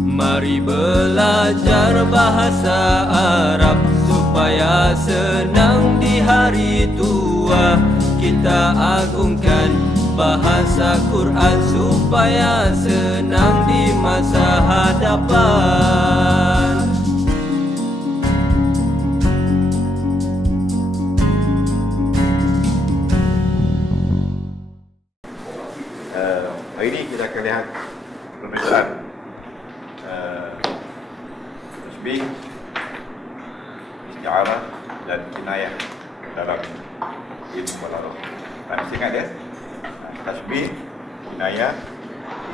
Mari belajar bahasa Arab supaya senang di hari tua. Kita agungkan bahasa Quran supaya senang di masa hadapan. Hari ini kita akan lihat pemeriksaan tasbih, isti'arah dan kinayah dalam ilmu balaghah. Masih ingat ya? Tasbih, kinayah,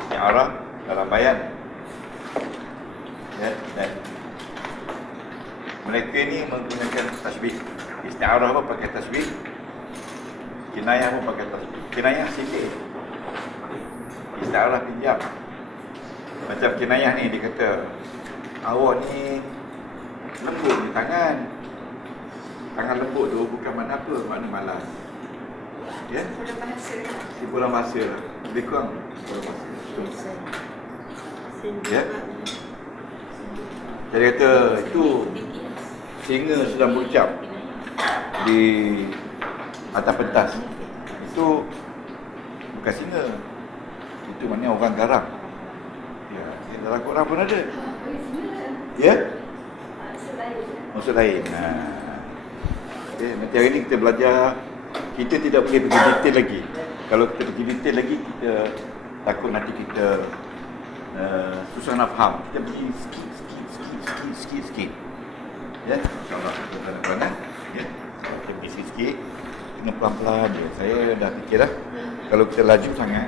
isti'arah dalam bayan. Ya, dan mereka ni menggunakan tasbih. Isti'arah pun pakai tasbih, kinayah pun pakai tasbih. Kinayah sikit, isti'arah pinjam. Macam kinayah ni dia kata, awak ni lembut di tangan. Tangan lembut tu bukan makna apa, makna malas. Ya? Simpulan bahasa. Lebih kurang simpulan bahasa. Ya? Dia kata itu singa sedang berucap di atas pentas. Itu bukan singa. Itu maknanya orang garang. Ya, dalam Quran pun ada. Ya? Maksud lain. Okay, nanti hari ni kita belajar. Kita tidak boleh pergi detail lagi. Kalau kita pergi detail lagi, kita takut nanti kita susah nak faham. Kita pergi sikit. Ya, insyaAllah kita pelan-pelan. Ya, kita pergi sikit. Kena pelan-pelan je. Saya dah fikir dah. Kalau kita laju sangat,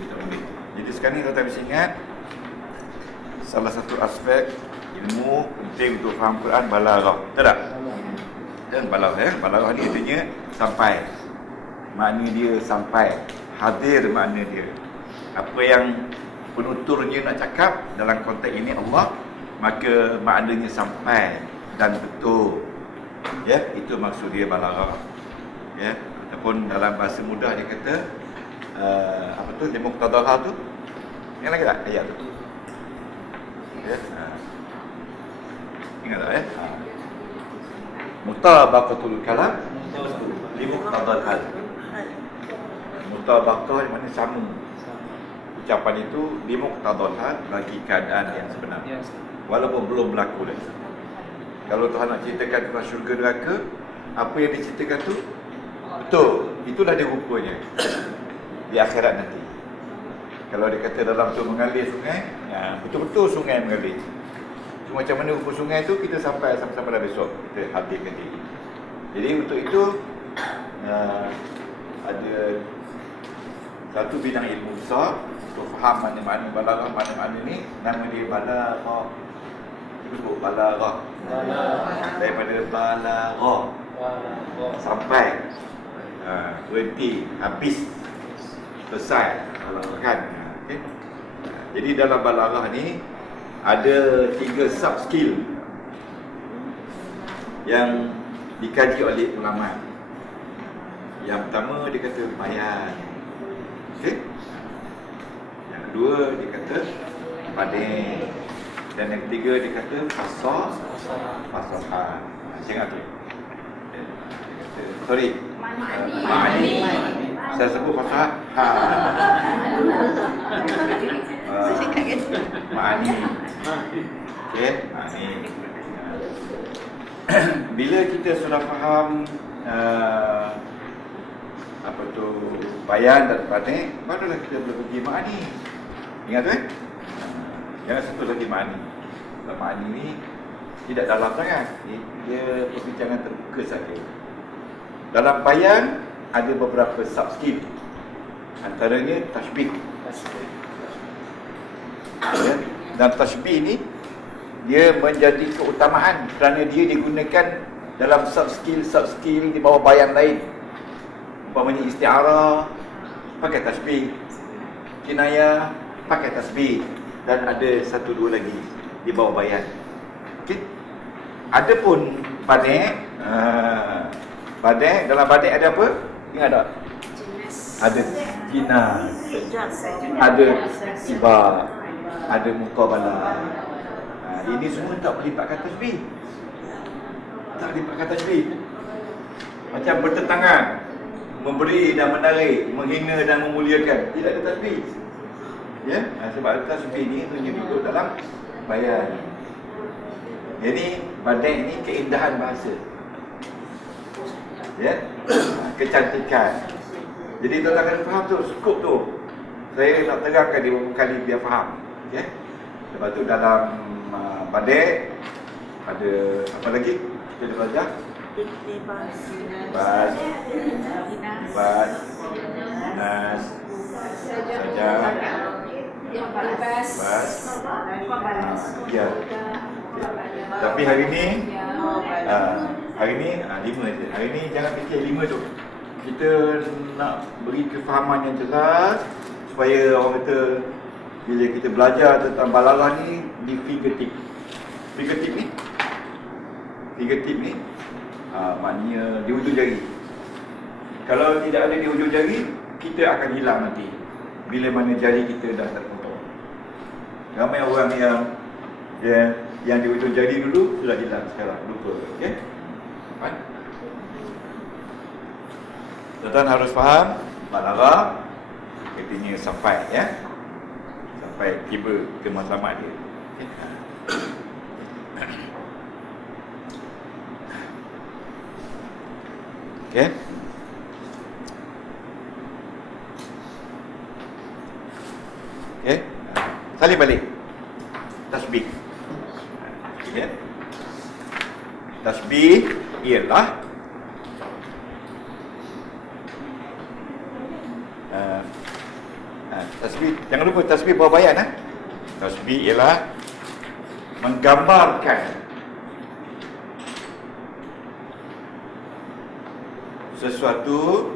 kita boleh. Jadi sekarang ni kita mesti ingat, salah satu aspek ilmu penting untuk faham Quran balaghah. Betul tak? Dan balaghah, balaghah ni artinya sampai. Makna dia sampai. Hadir makna dia. Apa yang penuturnya nak cakap dalam konteks ini Allah, maka maknanya sampai dan betul. Ya, itu maksud dia balaghah. Ya, ataupun dalam bahasa mudah dia kata apa tu, muqtadaha tu. Ingat lagi tak ayat tu? Ya. Ingat tak ya? Mutabaqatul kalam li muqtadal hal. Mutabaqah maknanya sama. Ucapan itu li muqtadal hal, bagi keadaan yang sebenar. Walaupun belum berlaku dah. Kalau Tuhan nak ceritakan tentang syurga neraka, apa yang diceritakan tu betul. Itulah dia rupanya di akhirat nanti. Kalau dia kata dalam tu mengalir sungai, ya, betul-betul sungai mengalir. Cuma macam mana rupa sungai tu, kita sampai sama-sama dah besok kita hadirkan diri. Jadi untuk itu ada satu bidang ilmu besar untuk faham mana-mana balaghah, mana-mana ni, nama dia balaghah. Kita sebut balaghah. Daripada balaghah sampai berhenti, habis, selesai kan. Okay. Jadi dalam balaghah ni ada 3 sub skill yang dikaji oleh ulama. Yang pertama dia kata bayan. Okay. Yang kedua dia kata badai. Dan yang ketiga dia kata fasaha. Ingat tu. Sorry. Ma'ani. Saya sebut fasaha. Ma'ani. Okey, ma'ani. Bila kita sudah faham apa tu bayan dan badai, barulah kita boleh pergi ma'ani. Ingat tu jangan sentuh lagi ma'ani. Ma'ani ni tidak dalam sangat. Dia perbincangan terbuka saja. Dalam bayan ada beberapa sub skill. Antaranya tasbih. Ya. Dan tasbih ni dia menjadi keutamaan kerana dia digunakan dalam sub skill di bawah bayan lain. Umpamanya isti'arah pakai tasbih, kinayah pakai tasbih, dan ada satu dua lagi di bawah bayan. Okey. Adapun badai, badai, dalam badai ada apa? Ingat tak? Ada jinas, ada sibak, ada muqabalah. Ini semua tak pelipatkan tasbih. Tak pelipatkan tasbih. Macam bertentangan, memberi dan menarik, menghina dan memuliakan, tidak ada tasbih. Ya, sebab tasbih ni hanya duduk dalam bayan. Jadi badai ini keindahan bahasa. Ya, kecantikan. Jadi tuan-tuan kena faham tu, skop tu. Saya nak terangkan dia beberapa kali biar faham. Ya. Lepas tu dalam badai ada apa lagi? Kita belajar Bas, Nas, Saja, Bas, ya. Tapi hari ni 5 je. Hari ni jangan fikir 5 tu. Kita nak beri kefahaman yang jelas supaya orang kata bila kita belajar tentang balaghah ni di figuratif. Figuratif ni maknanya di hujung jari. Kalau tidak ada di hujung jari, kita akan hilang nanti bila mana jari kita dah terpotong. Ramai orang yang di hujung jari dulu sudah hilang sekarang, lupa. Okey? Faham? Tuan-tuan harus faham balaghah artinya sampai, ya. Sampai tiba ke matlamat dia. Okey. Okey. Salin balik. Tasbih. Ya. Tasbih ialah tasbih, jangan lupa tasbih bawah bayan. Tasbih ialah menggambarkan sesuatu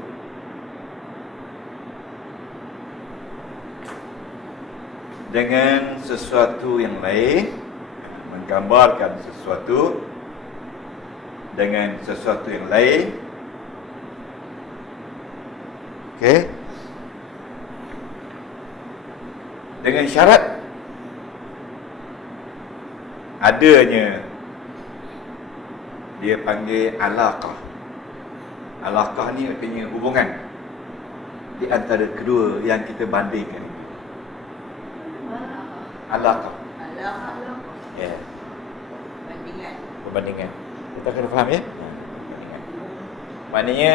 dengan sesuatu yang lain, menggambarkan sesuatu dengan sesuatu yang lain. Okey. Dengan syarat adanya, dia panggil alaqah. Alaqah ni artinya hubungan di antara kedua yang kita bandingkan. Alaqah. Ya. Perbandingan. Kita kena faham, ya? Perbandingan. Maknanya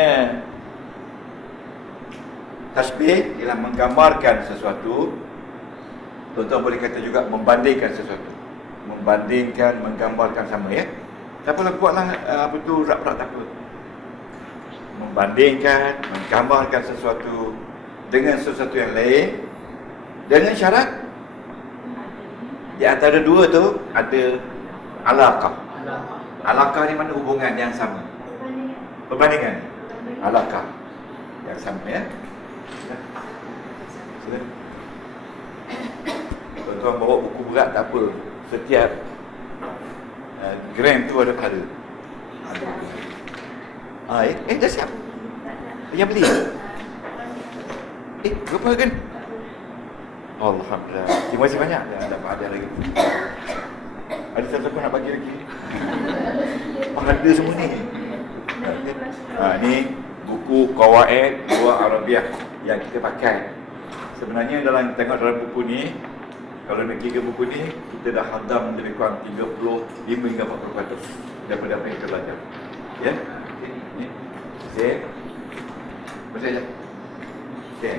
tasbih ialah menggambarkan sesuatu. Tuan-tuan boleh kata juga membandingkan sesuatu. Membandingkan, menggambarkan sama, ya. Tak apalah, buatlah apa tu, rap-rap tak apa. Membandingkan, menggambarkan sesuatu dengan sesuatu yang lain, dengan syarat di antara dua tu ada alaqah. Alaqah ni mana hubungan yang sama. Perbandingan. Alaqah yang sama, ya. Sila. Tuan-tuan bawa buku berat tak apa. Setiap gram tu ada pahala. Dah siap? Yang beli? Berapa kan? Alhamdulillah. Terima kasih banyak. Ada lagi. Ada siapa nak bagi lagi? Pahala semua ni. Ni buku Qawaid Lughah Arabiah yang kita pakai. Sebenarnya tengok dalam buku ni, kalau nak kira buku ni, kita dah hadam lebih kurang 35 hingga 40% daripada apa yang kita belajar. Ya? Ni. Okey. Baca je. Okey.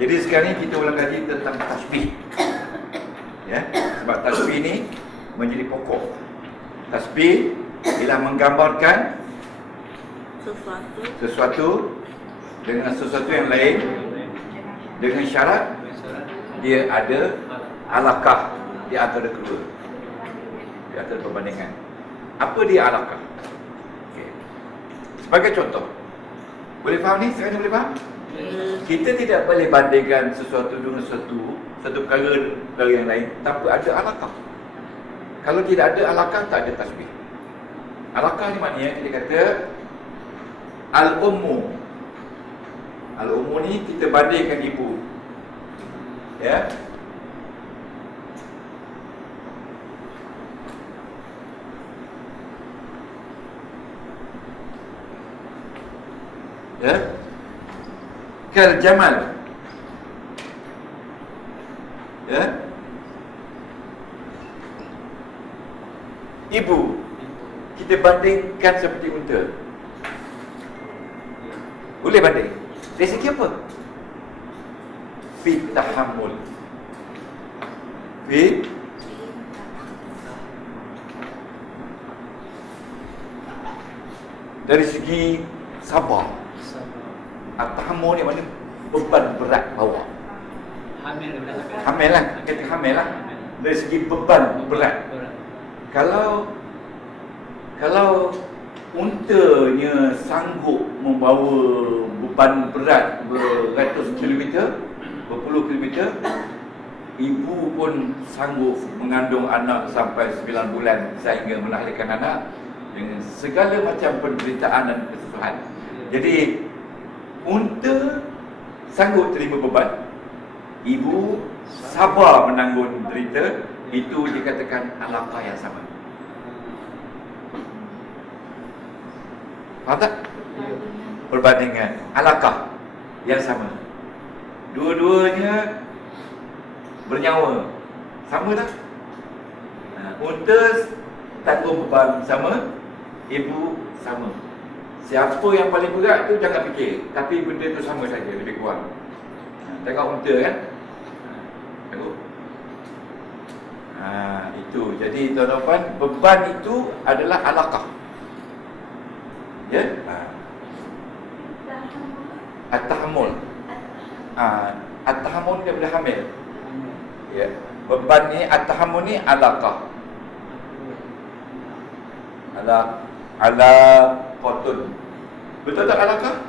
Jadi sekarang ni kita ulang kaji tentang tasbih. Ya? Sebab tasbih ni menjadi pokok. Tasbih ialah menggambarkan sesuatu dengan sesuatu yang lain, dengan syarat dia ada alaqah di antara kedua, di antara perbandingan. Apa dia alaqah? Okay. Sebagai contoh, boleh faham ni? Sekarang ni boleh faham? Kita tidak boleh bandingkan sesuatu dengan satu perkara yang lain tanpa ada alaqah. Kalau tidak ada alaqah, tak ada tasbih. Alaqah ni maknanya kita kata al-ummu. Al-ummu ni kita bandingkan ibu. Ya. Ya. Kal jamal. Ya. Ibu kita bandingkan seperti unta. Boleh banding. Dari segi apa? Fi tahammul. Fi dari segi sabar. Tahammul ni mana beban berat bawa. Hamil lah, kita hamil lah. Dari segi beban berat. Kalau untanya sanggup membawa beban berat beratus kilometer, berpuluh kilometer, ibu pun sanggup mengandung anak sampai 9 bulan sehingga melahirkan anak dengan segala macam penderitaan dan kesusahan. Jadi unta sanggup terima beban, ibu sabar menanggung derita, itu dikatakan alaqah yang sama. Faham tak? Perbandingan alaqah yang sama. Dua-duanya bernyawa. Sama tak? Unta tanggung beban sama, ibu sama. Siapa yang paling berat tu jangan fikir, tapi benda tu sama saja, lebih kurang. Tengok unta kan? Tengok. Itu. Jadi tuan-tuan, beban itu adalah alaqah. Ya? At-tahammul. At-tahammul dia boleh hamil. Ya. Beban ni, at-tahammul ni alaqah. Ala qatun. Betul tak alaqah?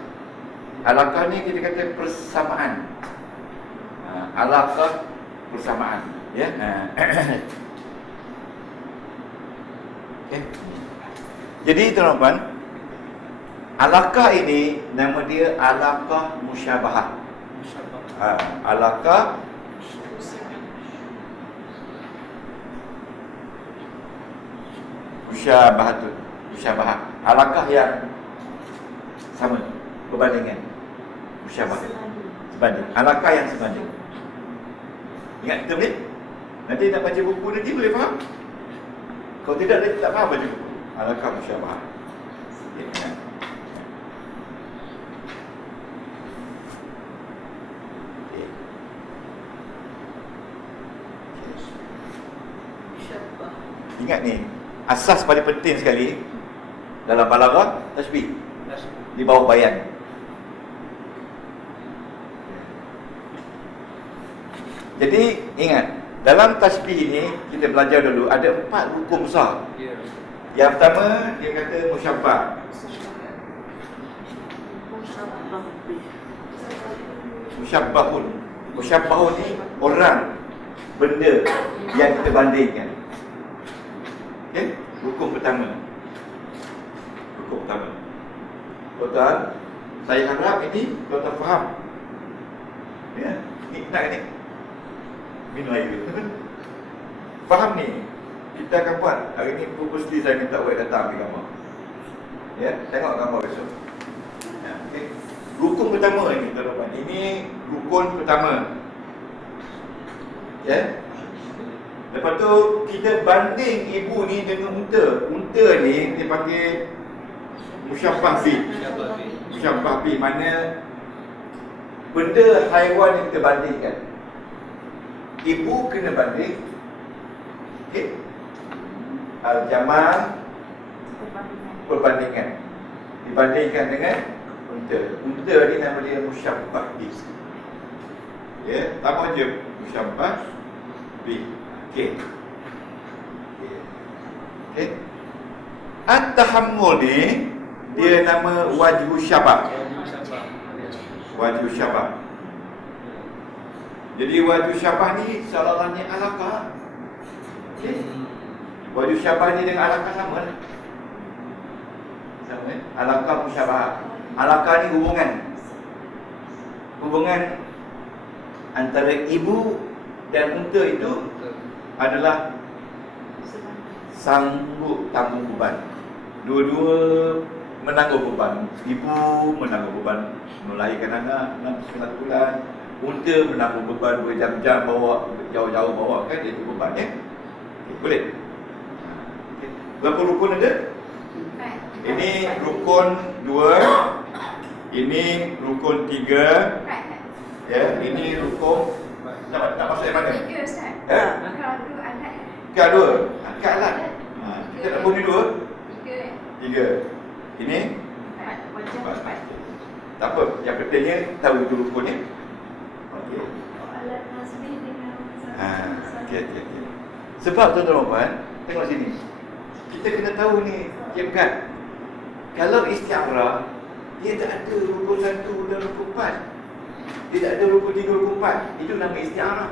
Alaqah ni kita kata persamaan. Alaqah persamaan, ya. Okay. Jadi tuan-tuan, alaqah ini nama dia alaqah musyabahah. Alaqah musyabahah. Alaqah yang sama, perbandingan. Musyabahah. Sebanding. Alaqah yang sebanding. Ingat term ni? Nanti nak baca buku nanti boleh faham. Kalau tidak, nanti tak faham baca buku. Alaqah musyabahah. Ingat. Ingat ni, asas paling penting sekali dalam balaghah, tasbih. Di bawah bayan. Jadi ingat, dalam tasbih ini kita belajar dulu ada 4 rukun besar. Yang pertama dia kata musyabbah. Musyabbahun. Musyabbahun ni orang, benda yang kita bandingkan. Okey, rukun pertama. Rukun pertama. Tuan-tuan, saya harap ini tuan-tuan faham. Ya, ni nak ni. Minum air. Faham ni? Kita akan buat. Hari ni purposely saya minta awak datang ambil gambar. Ya, tengok gambar besok. Ya, okey. Rukun pertama ini tuan-tuan. Ini rukun pertama. Ya. Lepas tu kita banding ibu ni dengan unta. Unta ni dipanggil musyabbah bi. Musyabbah bi mana benda haiwan yang kita bandingkan. Ibu kena banding. Okey. Al-jamal perbandingan. Dibandingkan dengan unta. Unta ni nama dia musyabbah bi. Ya, tambah je musyabbah bi. Okey. Okey. At-tahammul ni dia nama wajhu syabah. Wajhu syabah. Jadi wajhu syabah ni seolah-olahnya alaqah. Okey. Wajhu syabah ni dengan alaqah sama. Sama. Alaqah musyabah. Alaqah ni hubungan antara ibu dan unta itu adalah sanggup tanggung beban. Dua-dua menanggung beban. Ibu menanggung beban melahirkan anak 9 bulan. Unta menanggung beban berjam-jam bawa, jauh-jauh bawa, kan itu beban ya. Okay, boleh? Okay. Berapa rukun ada? Ini rukun 2. Ini rukun 3. Ya, ini rukun nak masuk yang mana? 3 Ustaz. Kalau anak. Ke 2. Ke alat. Kita nak bunyi 2. 3. Ini? 4. Tak apa, yang pentingnya tahu itu rukunnya. Okey. Okey. Sebab tuan-tuan puan, tengok sini. Kita kena tahu ni, Cik. Kalau istiarah, dia tak ada rukun 1 dan rukun 4. Dia tak ada rukun 3, rukun 4. Itu nama istiarah.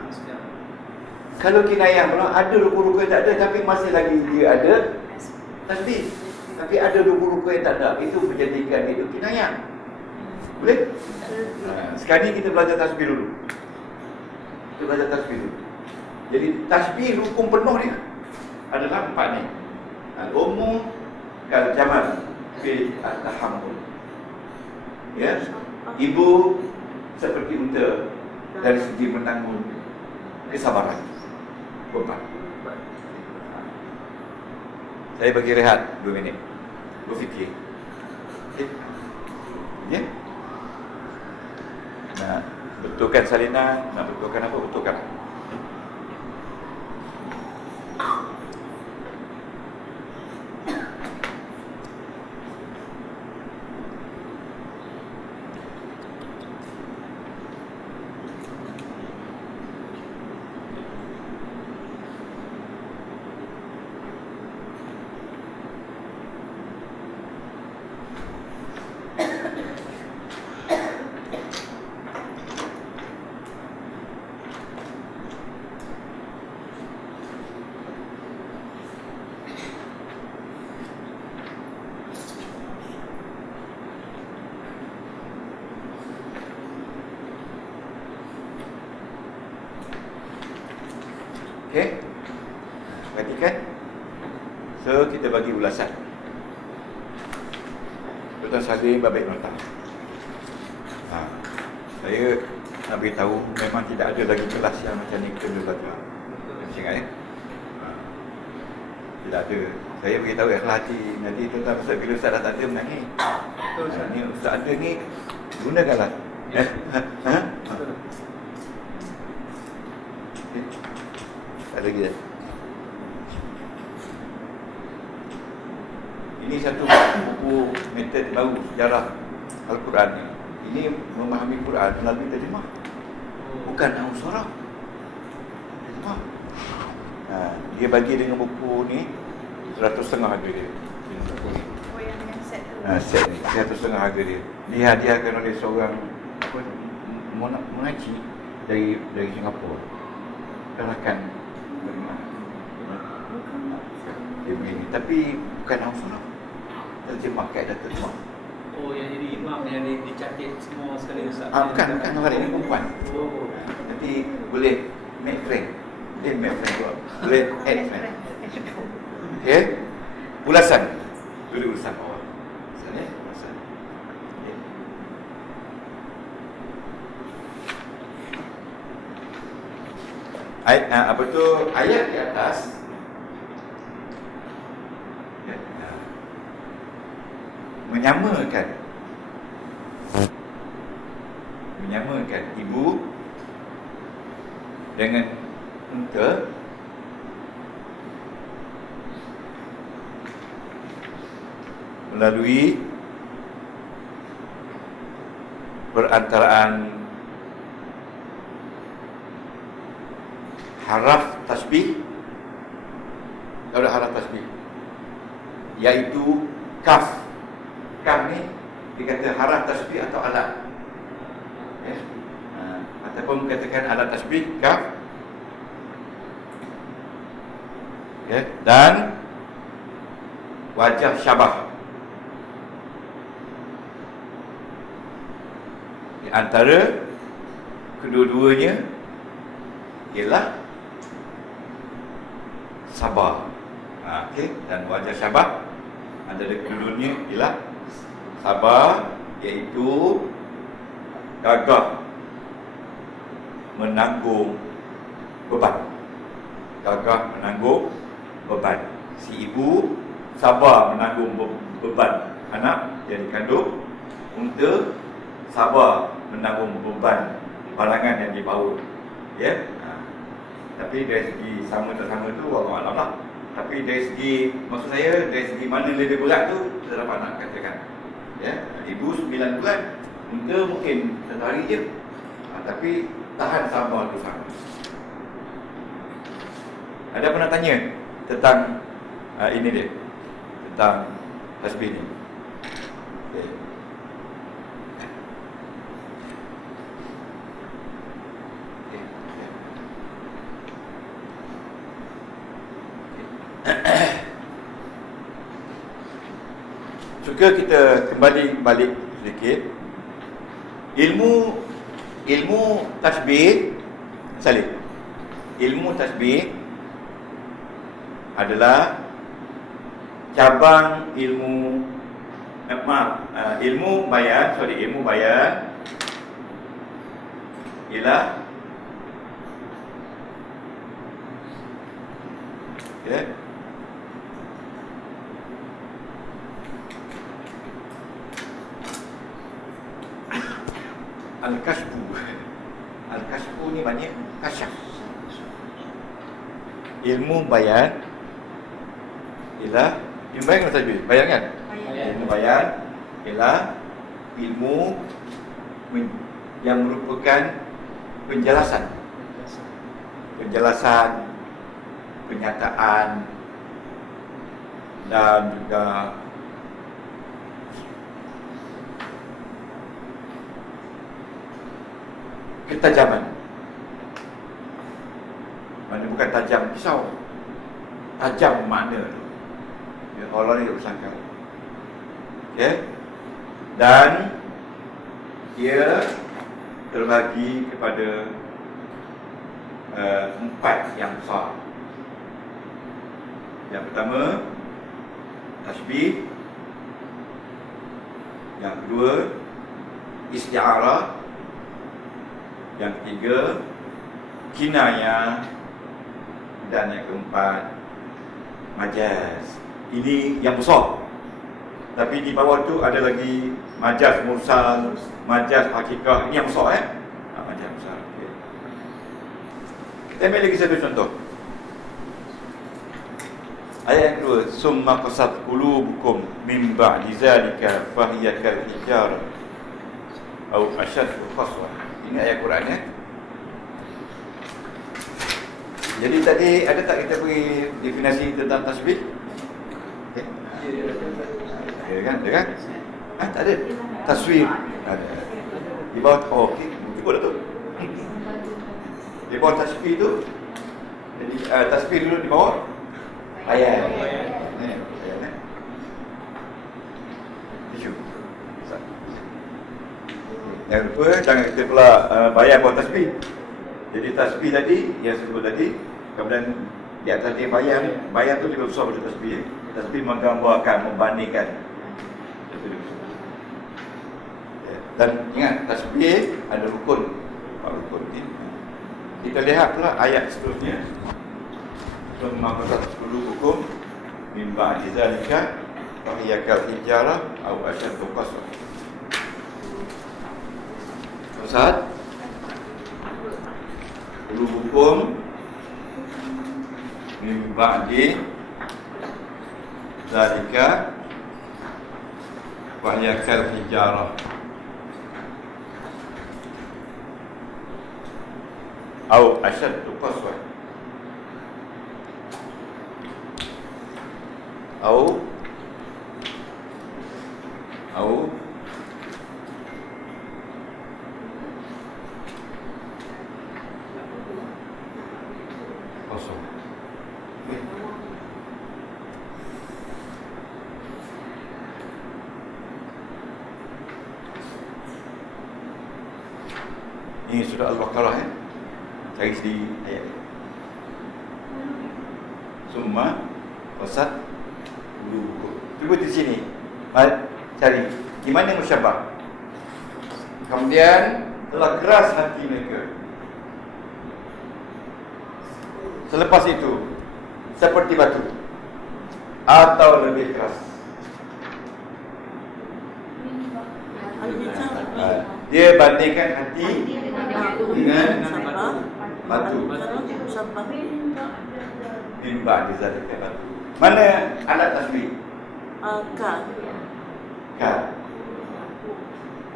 Kalau kinayah pula ada rukun-rukun yang tak ada, tapi masih lagi dia ada tasbih. Tapi ada rukun-rukun yang tak ada, itu menjadikan itu kinayah. Boleh? Sekarang ni kita belajar tasbih dulu. Kita belajar tasbih dulu. Jadi tasbih rukun penuh dia adalah 4 ni. Al-ummu kal jamal fi at-tahammul. Ya. Ibu seperti unta dari segi menanggung kesabaran. Beban. Saya bagi rehat 2 minit. Berfikir. Okey. Ya. Nak betulkan salinan, nak betulkan apa, betulkan. Okey. Perhatikan. So, kita bagi ulasan. Tuan Salim Babik Nota. Saya nak beritahu, memang tidak ada lagi kelas yang macam ni kita boleh belajar. Masih ingat ya? Tidak ada. Saya beritahu ikhlas hati. Nanti tuan-tuan Ustaz, bila Ustaz dah tak ada menangis. Ni Ustaz ada ni, gunakanlah. Ada lagi tak? Ini satu buku metod baru sejarah Al-Quran ni. Ini memahami Quran melalui terjemah. Bukan Ausarah. Terjemah. Dia bagi dengan buku ni 100.5 harga dia. Oh, yang set tu. Set ni 100.5 harga dia. Dihadiahkan oleh seorang mengaji dari Singapura. Kalahkan dia begini. Tapi bukan Ausarah. Terjemah, kaedah terjemah. Oh, yang jadi imam yang dicatat semua sekali Ustaz. Bukan orang ini perempuan. Oh. Nanti boleh make friend. Boleh make friend juga. Boleh add friend. Okey. Ulasan. Tulis ulasan bawah. Ulasan ya, ulasan. Okey. Apa tu ayat di atas. Menyamakan ibu dengan unta melalui perantaraan haraf tasbih. Ada haraf tasbih iaitu kaf. Kaf ni dikata haraf tasbih atau alat. Ya. Ataupun katakan alat tasbih kaf. Ya, dan wajah syabah. Di antara kedua-duanya ialah sabar. Okey, dan wajah syabah antara kedua-duanya ialah sabar iaitu gagah menanggung beban. Gagah menanggung beban. Si ibu sabar menanggung beban anak yang dikandung. Unta sabar menanggung beban barangan yang dibawa. Ya. Tapi dari segi sama tak sama tu Allah Alam lah. Tapi dari segi, maksud saya dari segi mana lebih berat tu kita dapat nak katakan. Ya, ibu 9 bulan, unta mungkin 1 hari je. Tapi tahan sabar tu sama. Ada pernah tanya tentang ini dia, tentang tasbih ni. Okay. Suka kita kembali balik sedikit. Ilmu tasbih, salib. Ilmu tasbih adalah cabang ilmu ilmu bayan ialah okay. Al-kasfu ni maknanya kasyaf. Ilmu bayan ialah ilmu bayan kan tasbih? Bayan kan? Ilmu bayan ialah ilmu yang merupakan penjelasan, penyataan dan juga ketajaman. Mana bukan tajam pisau, tajam makna tu. Ya, Allah ni bersangka. Okay. Dan ia terbagi kepada 4 yang besar. Yang pertama tasbih, yang kedua isti'arah, yang ketiga kinayah, dan yang keempat majaz. Ini yang besar. Tapi di bawah tu ada lagi majaz mursal, majaz hakikah. Ini yang besar majaz besar. Okay. Kita ambil lagi satu contoh. Ayat yang kedua, summa qasat qulubukum min ba'di zalika fahiya kal hijarah atau ashaddu qaswa. Ini ayat Quran Jadi tadi ada tak kita beri definisi tentang tasbih? Okay. Ada kan? Ada kan? Tak ada. Taswir ada. Di bawah okey, cuba dah tu. Di bawah tasbih tu. Jadi tasbih dulu di bawah ayat. Tisu. Yang kedua, jangan kita pula bayar buat tasbih. Jadi tasbih tadi, yang sebut tadi, kemudian di atas dia bayar tu lebih besar daripada tasbih. Tasbih menggambarkan, membandingkan. Dan ingat, tasbih ada rukun. Rukun ni. Kita lihat pula ayat seterusnya. Summa qasat qulubukum min ba'di zalika fa hiya kal hijarah aw ashaddu qaswa. Ustaz, qulubukum min ba'di zalika fa hiya kal hijarah aw ashaddu qaswa. Au kosong. Ini surah Al-Baqarah Cari di ayat summa qasat qulubukum. Cuba di sini cari Gimana musyabah? Kemudian telah keras hati mereka. Selepas itu seperti batu atau lebih keras. Dia bandingkan hati dengan batu. Bimba di zalika batu. Mana alat tasbih? Ka.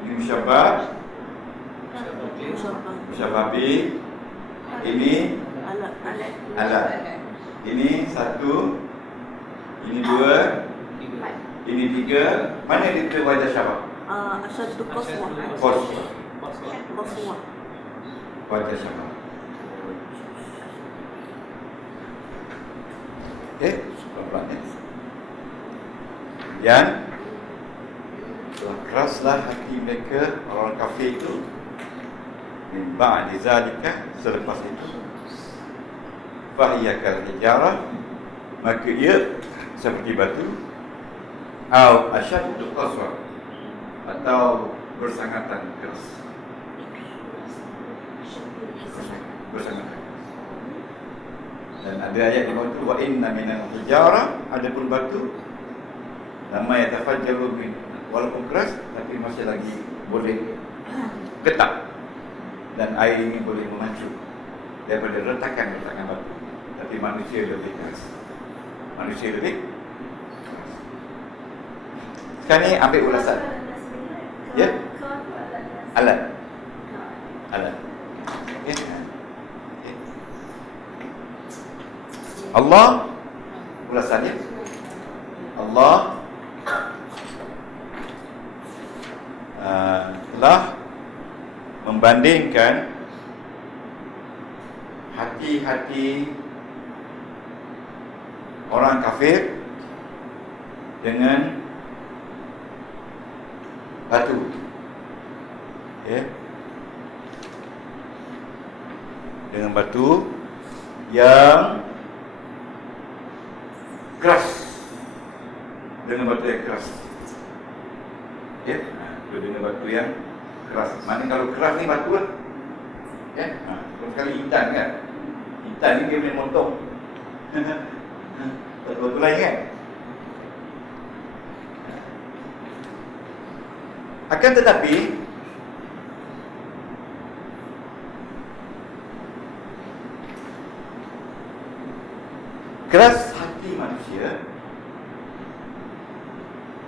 Ini musyabah. Musyababi. Ini alat. Ini satu. Ini dua. Ini tiga. Mana itu wajah syabah? Asyaddu qaswa. Qaswa. Wajah syabah. Okey, pelan-pelan ya. Kemudian telah keraslah hati mereka orang kafir itu. Min ba'di zalika, selepas itu fahiya kal hijarah, maka ia seperti batu, atau asyaddu qaswa, atau bersangatan keras. Bersangatan keras. Dan ada ayat di bawah itu, wa inna minal hijarah, adapun batu lama yatafajjaru min, walaupun keras tapi masih lagi boleh getar, dan air ini boleh memacu daripada retakan batu. Tapi manusia lebih keras. Manusia lebih keras. Sekarang ni ambil ulasan. Ya? Alat. Okay. Allah, ulasannya Allah telah membandingkan hati-hati orang kafir dengan batu. Ya. Dengan batu yang keras. Dengan batu yang keras. Ya. Dengan batu yang keras. Mana kalau keras ni batu lah. Ya. Kalau sekali intan kan. Intan ni dia boleh motong. Batu lain kan. Akan tetapi keras hati manusia,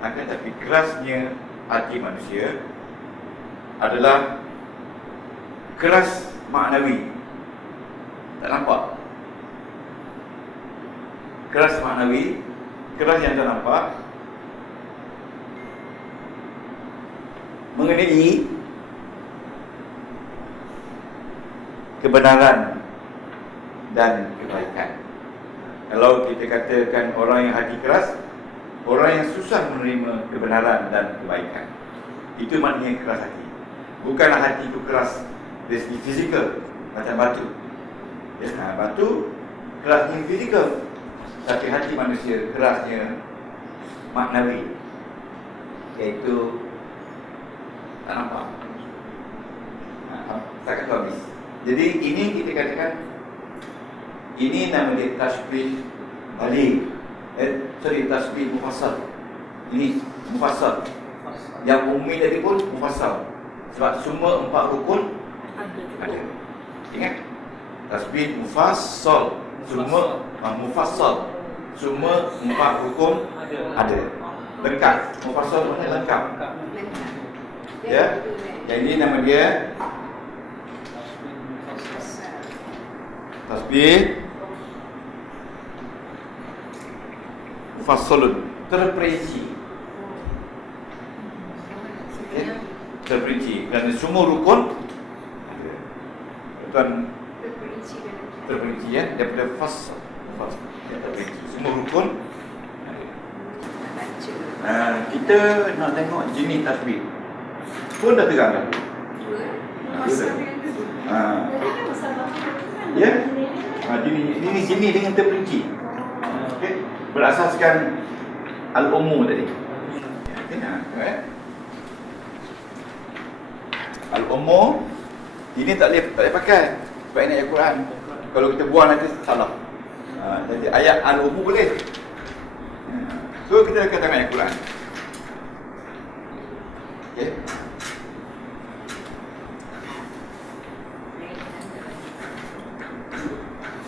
akan tetapi kerasnya hati manusia adalah keras maknawi. Tak nampak? Keras maknawi, keras yang tak nampak, mengenai kebenaran dan kebaikan. Kalau kita katakan orang yang hati keras, orang yang susah menerima kebenaran dan kebaikan, itu maknanya keras hati. Bukanlah hati itu keras dari segi fizikal macam batu. Ya, batu kerasnya fizikal, tapi hati manusia kerasnya maknawi, iaitu tak nampak. Tak kata habis. Jadi ini kita katakan, ini nama dia tasbih balik. Tasbih mufassal. Ini mufassal. Yang ummi tadi pun mufassal. Sebab semua 4 rukun ada. Ingat? Tasbih mufassal. Semua mufassal. Semua 4 rukun ada. Lengkap. Mufassal maknanya lengkap. Ya. Yang ini nama dia tasbih mufassalun, terperinci. Ya, terperinci. Kerana semua rukun bukan terperinci ya, daripada fassal. Ya, terperinci. Semua rukun. Kita nak tengok jenis tasbih pun dah terang dah. Ya. Ini sini dengan terperinci. Okey. Berasaskan al-ummu tadi. Al-Ummu ini tak boleh pakai sebab ini ayat Quran. Kalau kita buang nanti salah. Jadi ayat Al-Ummu boleh. So kita katakan ayat Quran. Okey.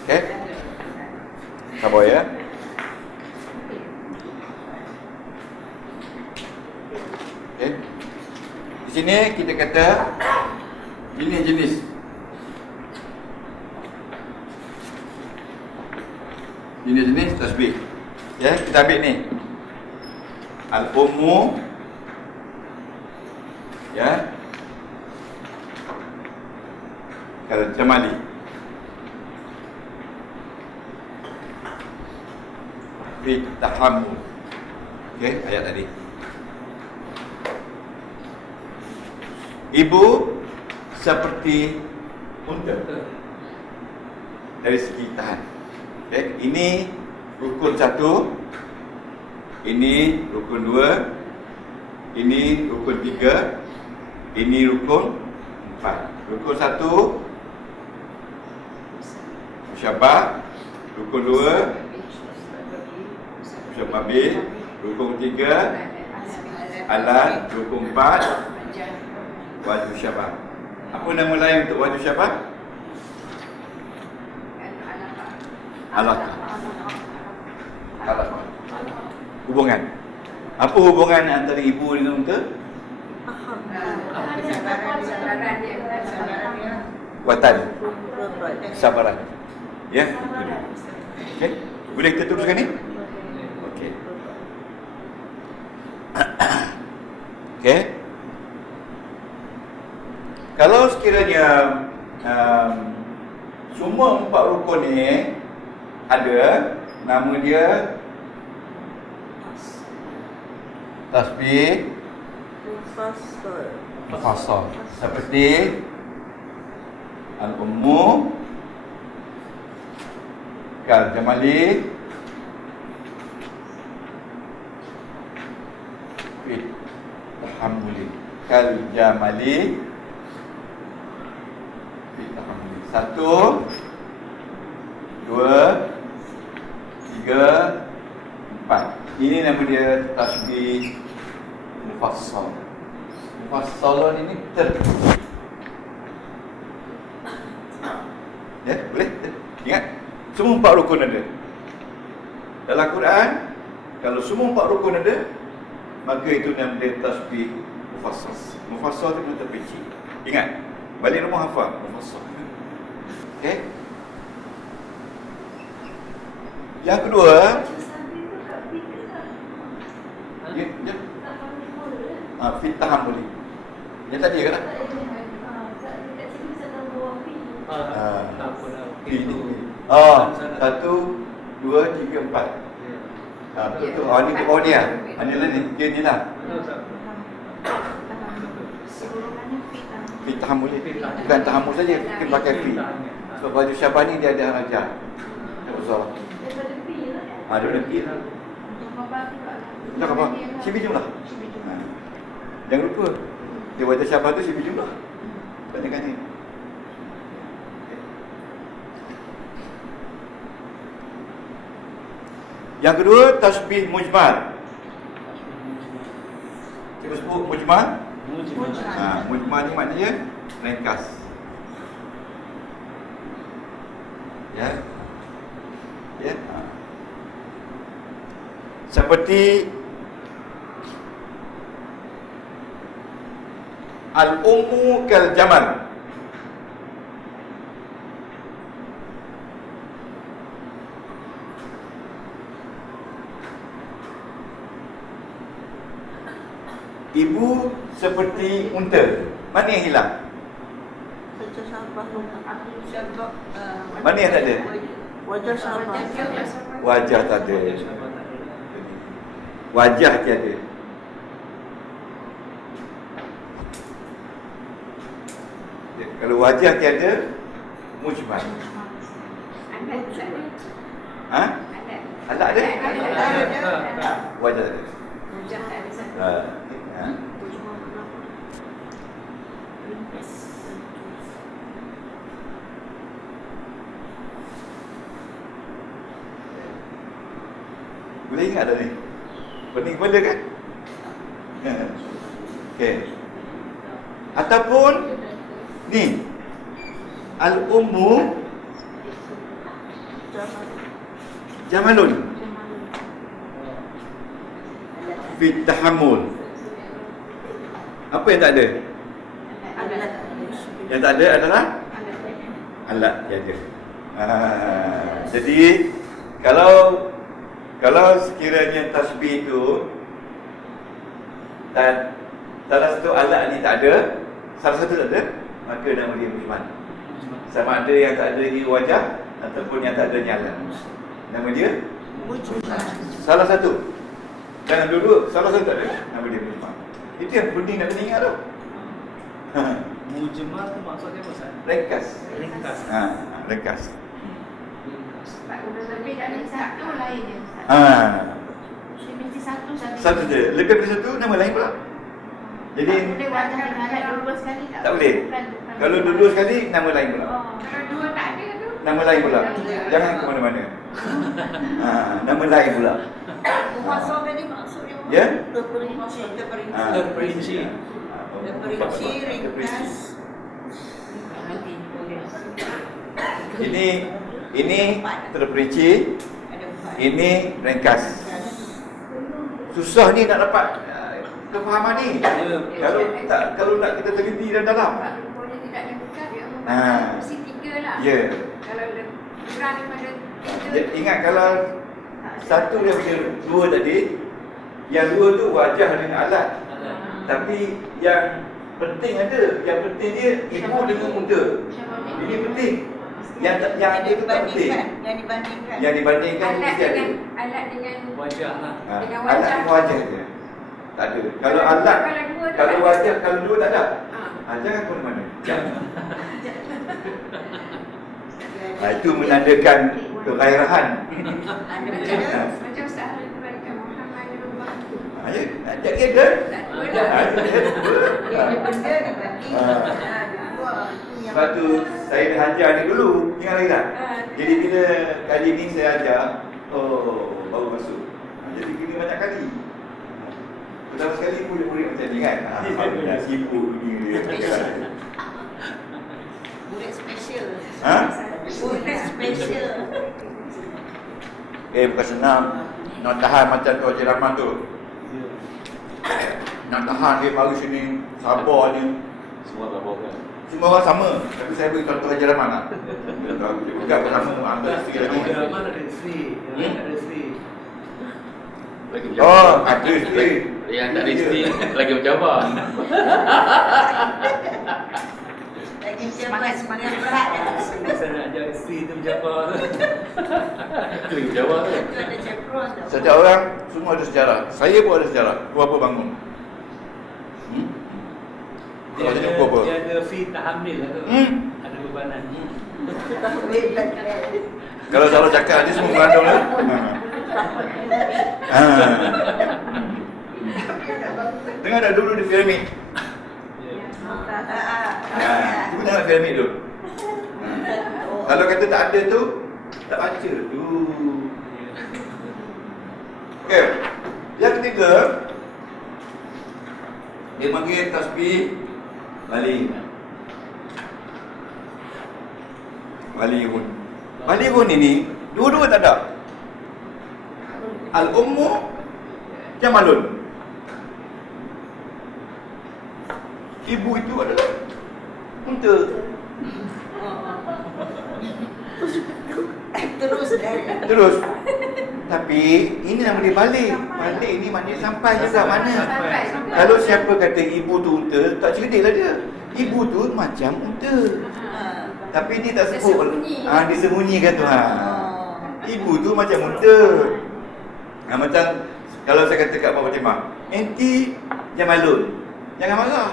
Okey. Sabar ya. Okey. Di sini kita kata ini jenis. Ini jenis tasbih. Ya, kita ambil ni. Al-Ummu. Ya. Al-Jamali. Fi tahammul. Okey, ayat tadi. Ibu seperti unta dari segi tahan. Okay. Ini rukun 1, ini rukun 2, ini rukun 3, ini rukun 4. Rukun 1 musyabbah, rukun 2 musyabbah bil, rukun 3 alat, rukun 4 wajib syabah. Apa nama lain untuk wajib syabah? Alaqah. Alaqah. Hubungan. Apa hubungan antara ibu dengan unta? Kuatan. Sabaran. Ya. Okey. Boleh kita teruskan ni? Okey. Okey. Kalau sekiranya semua 4 rukun ni ada, nama dia tasbih mufassal. Seperti Al-Ummu, Al-Jamali, Fit Tahammuli, Al-Jamali, Fit Tahammuli. 1, 2, 3, 4. Ini nama dia tasbih mufassal. Mufassalan ini ya, boleh? Ingat, semua 4 rukun ada. Dalam Quran, kalau semua 4 rukun ada, maka itu nama dia tasbih mufassal. Mufassal itu kena terperinci. Ingat, balik rumah hafal mufassal. Okey? Yang kedua, ya. Fit tahammuli. Yang tadi kan? Ini. 1, 2, 3, 4. Betul. Ni ni ah. Ini lah ni. Dia ni lah. Fit tahammuli. Bukan tahammul saja, kita pakai fit. So baju syabah ni dia ada raja. Tak usah. Ada lebih lah. Tak apa. Sibi jumlah. Jangan lupa. Dia wajah syabah tu sibi jumlah. Bandingkan ni. Yang kedua, tasbih mujmal. Kita sebut mujmal. Mujmal ni maknanya ringkas. Ya. Ya. Seperti Al-Ummu kal Jamal. Ibu seperti unta. Mana yang hilang? Mana yang tak ada? Wajah sama. Wajah tak ada. Wajah tiada. Kalau wajah tiada, mujmal. Ha? Alat ada? Wajah ada. Ha. Boleh ingat dah ni? Pening kepala kan? Okey. Ataupun ni al-ummu jamalun fi tahammul. Apa yang tak ada? Yang tak ada adalah alat jaga. Jadi kalau sekiranya tasbih itu dan salah satu alat ni tak ada, salah satu tak ada, maka nama dia mujmal. Sama ada yang tak ada di wajah ataupun yang tak ada di alat. Nama dia Mujmal. salah satu. Jangan dua-dua, salah satu tak ada, nama dia mujmal. Itu yang penting nak kena ingat tu. Mujmal tu maksudnya apa Ustaz? Ringkas. Ringkas. Ringkas. Lebih dari satu lain ya Ustaz. Dia mesti satu saja. Satu je. Lebih dari satu, nama lain pula. Jadi tak boleh wajah dengan alat dua sekali tak boleh. Bukan. Kalau dua sekali, nama lain pula. Kalau dua tak ada tu. Nama lain pula. Jangan ke mana-mana. Nama lain pula. Muhasab tadi maksudnya apa? Ya? Terperinci. Terperinci. Terperinci, ringkas. Ini terperinci, ini ringkas. Susah ni nak dapat kefahaman ni. Kalau nak kita teliti dan dalam. Rupanya tidak nyebutkan dia mesti tiga lah. Ya. Kalau kurang daripada tiga. Ingat kalau satu daripada dua tadi, yang dua tu wajah dengan alat. Tapi yang penting ada, yang penting dia ibu dengan muda. Ini penting. Yang ada tu tak penting. Yang dibandingkan mesti ada. Alat dengan Wajah lah. dengan Alat wajah. dengan wajah je. Tak ada. Kalau alat, kalau wajah, kalau dua tak ada. Jangan ke mana-mana. Jangan. Itu menandakan kegairahan. Macam Ustaz Ahmad kebaikan Muhammad Nurullah. Ya, jadi ada. Sebab tu saya dah ajar ni dulu. Ingat lagi tak? Jadi bila kali ni saya ajar, baru masuk. Jadi kena banyak kali. Pertama sekali murid-murid macam ni kan. Dah sibuk ni dia. Murid special. Murid special. Bukan senang. Nak tahan macam tu Haji Rahman tu. Nak tahan dia baru sini. Sabar je. Semua tak bawa kan? Semua orang sama. Tapi saya beri contoh Haji Rahman lah. Juga bersama antara isteri lagi. Rahman ada isteri. Ada isteri. Ada isteri. Yang tak ada isteri lagi mencabar. Lagi semangat berat. Saya nak ajar isteri tu mencabar tu. Lagi mencabar tu. Itu ada chevron tau. Setiap orang semua ada sejarah. Saya pun ada sejarah. Apa bangun. Dia Dia ada, apa? dia ada fi tahamil lah tu. Ada bebanan. Kalau salah cakap dia semua mengandung lah. Dengar dah dulu di piramid. Cuba tengok piramid dulu. Kalau kata tak ada tu, tak baca tu. Okey. Yang ketiga, dia panggil tasbih Balighun. Balighun ini dua-dua tak ada. Al-ummu jamalun. Ibu itu adalah unta. Terus. Tapi ini nama dia balik. Balik ni maknanya sampai juga mana. Kalau siapa kata ibu tu unta, tak cerdik lah dia. Ibu tu macam unta. Tapi dia tak sebut. Disembunyikan tu. Ibu tu macam unta. Macam kalau saya kata kat Pak Fatimah, enti jamalun. Jangan marah.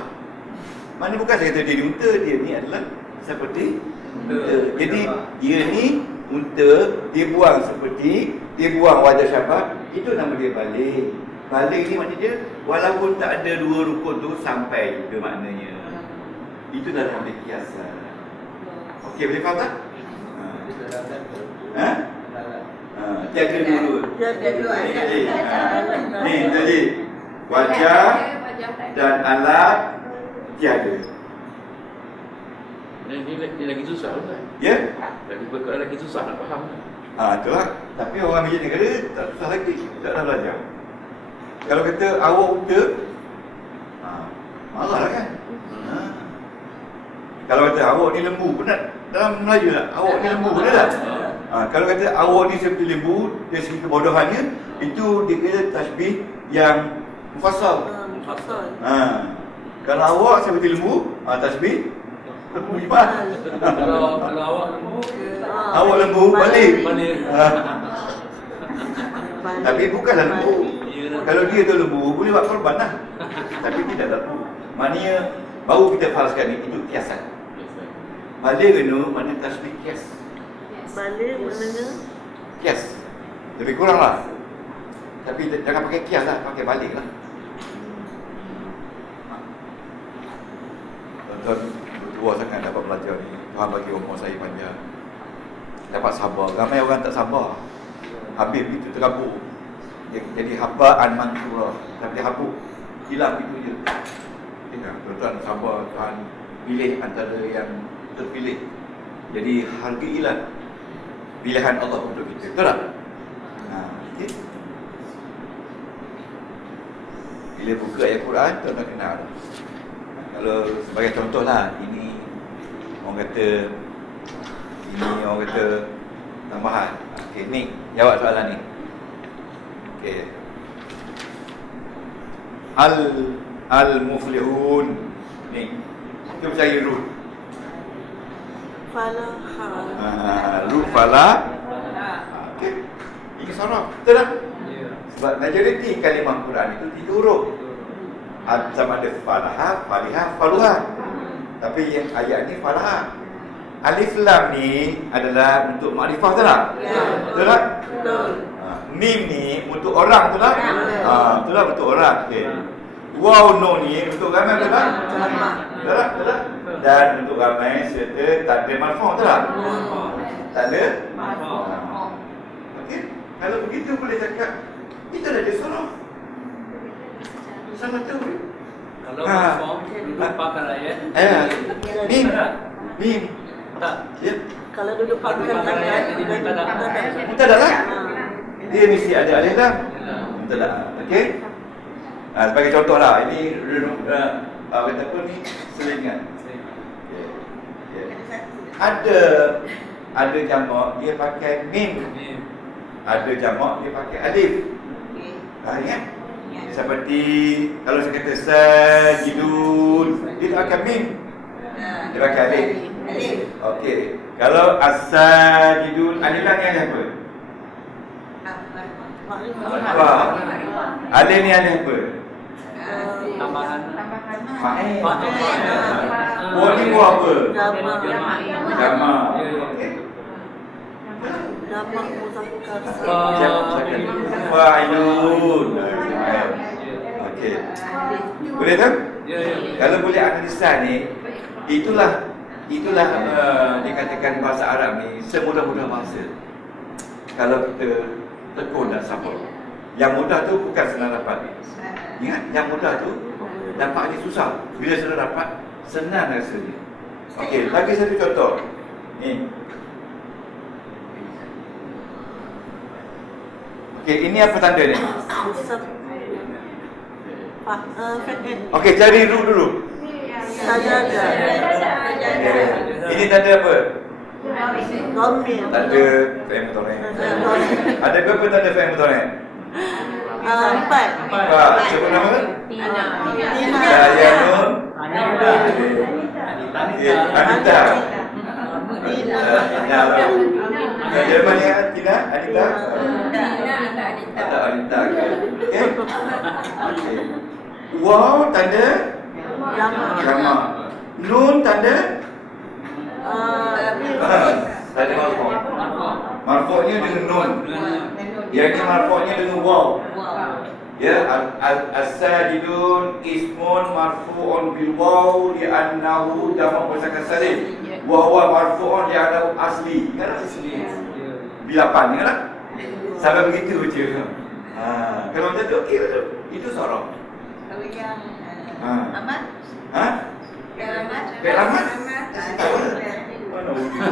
Mana bukan saya kata dia unta, dia ni adalah seperti unta. Jadi dia ni unta, dia buang seperti, dia buang wajah Syabas, itu nama dia balik. Balik ni maknanya dia, walaupun tak ada dua rukun tu, sampai juga maknanya. Itu dalam hadis kiasan. Okey, boleh faham tak? Tiada dulu. Tiada dulu ada. Ni tadi wajah dan alat tiada. Ini lagi susah kan? Ya? Lagi susah nak faham. Itulah. Tapi orang Malaysia negara tak susah lagi. Tak dah belajar. Kalau kata awak buta, marahlah kan? Kalau kata awak ni lembu, benar dalam Melayu tak? Awak ni lembu, benar tak? Kalau kata awak ni seperti lembu, dari segi kebodohannya, itu dikira tasbih yang mufassal. Kalau awak seperti lembu, tasbih lembu iman. Kalau awak lembu, Awak lembu, balik. balik. Tapi bukanlah lembu. Kalau dia tu lembu, boleh buat korban lah. Tapi tidak lembu. Maknanya, baru kita faraskan ni, itu kiasan. Balik kena, mana tasbih kias. Balik maknanya Kias. Lebih kurang lah. Tapi jangan pakai kias lah, pakai balik lah. Tuan-tuan berdua sangat dapat belajar ni. Tuhan bagi umur saya panjang. Dapat sabar. Ramai orang tak sabar. Habis begitu terabuk. Jadi habaan mansura. Tapi habuk. Hilang itu je. Tuan-tuan sabar. Tuhan pilih antara yang terpilih. Jadi hargailah pilihan Allah untuk kita. Betul tak? Okay. Bila buka ayat Quran, tuan-tuan kenal. Kalau sebagai contoh lah, ini orang kata tambahan. Okey, ni jawab soalan ni. Okey. Al-muflihun. Ni. Kita percaya root. falaha. Root falah. Okey. Ini saraf. Betul tak? Sebab majoriti kalimah Quran itu 3 huruf. Sama ada falaha, falihah, faluha. Tapi yang ayat ni falaha. Alif lam ni adalah untuk makrifah, betul tak? Ya. Betul tak? Betul. Mim ni untuk orang, betul tak? Betul tak, untuk orang. Okey. Waw no ni untuk ramai, betul tak? Betul tak? Betul tak? Dan untuk ramai serta tak ada marfu', betul tak? Tak ada? Okey. Kalau begitu boleh cakap kita dah ada saraf. Salah tahu. Kalau form lupakan ayat. Mim. Mim. Tak. Ya. Kalau duduk pakai Jadi mubtada. Mubtada lah. Dia mesti ada alif lam. Mubtada. Okey. Sebagai contoh lah, ini kata apa ni, selingan. Ada jamak dia pakai mim. Ada jamak dia pakai alif. Ingat? Seperti kalau saya kata sajidun, dia tak pakai mim. Dia pakai alif. Okey. Kalau as-sajidun, alif lam ni apa? Apa? Alif ni alif apa? Tambahan. Fa'il. Fa'il. Wa ni wa apa? Jamak. Jamak. Jamak muzakkar. Fa'ilun. Okey. Boleh tak? Ya, ya. Kalau boleh analisa ni, itulah dikatakan bahasa Arab ni semudah-mudah bahasa. Kalau kita tekun dan sabar. Yang mudah tu bukan senang dapat. Ingat, yang mudah tu dapat ni susah. Bila sudah dapat, senang rasanya. Okey, lagi satu contoh. Ni. Okey, ini apa tanda ni? Okey, cari ru dulu. Sajadah. Ini tanda apa? Gomil. Tanda fi'il mudhari'. Ada berapa tanda fi'il mudhari'? 4. Empat. Siapa nama? Saya Nur. Anita. Dari mana ya? Tina? Anita? Ada Anita ke? Okey. Okey. Waw tanda jamak. Nun tanda tanda marfu'. Marfu'nya dengan nun. Yang ni marfu'nya dengan waw. Ya, as-sajidun ismun marfu'un bil waw li'annahu jamak muzakkar salim. Wa huwa marfu'un li'annahu asli. Ingat asli. Bilapan, ingat tak? Sampai begitu je. Kalau macam tu okey tu. Itu sorong. Kalau yang Amat? Ha? Alamat? Alamat? Mana wujud?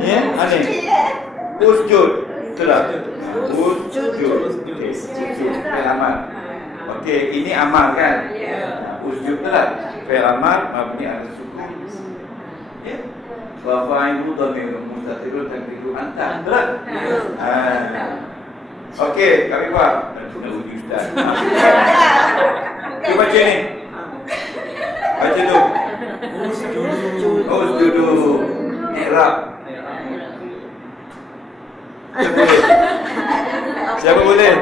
Ya, ani. Usjud. Itulah. Usjud. Usjud. Alamat. Okey, ini amal kan? Usjud itulah. Fi'il amal mabni ala sukun. Ya. Wa fa'ilu dhamirun mustatirun takdiru anta. Betul? Okey, kami faham. Nak uji ustaz. Cuba baca ni. Baca tu. Usjudu. I'rab. Siapa boleh?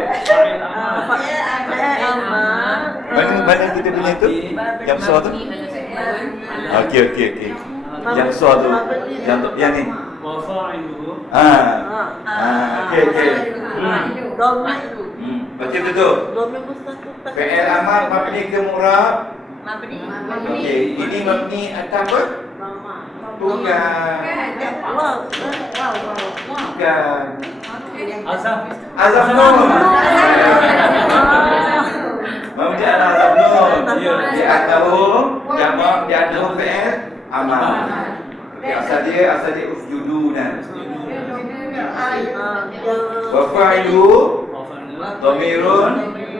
Mana kita punya tu? Yang besar tu? Okey. Yang besar tu. Yang ni. Wafa'iluhu. Okey. Domir. Baca tu. Domir mustaqil. Fi'il amal mabni ke mu'rab? Mabni. Okey, ini mabni atas apa? Bukan. Bukan. Azam. Azam nun. Mabni ala azam nun. Di antahu jamak di antahu fi'il amal. Okey, asal dia usjuduna. Wa fa'ilu dhamirun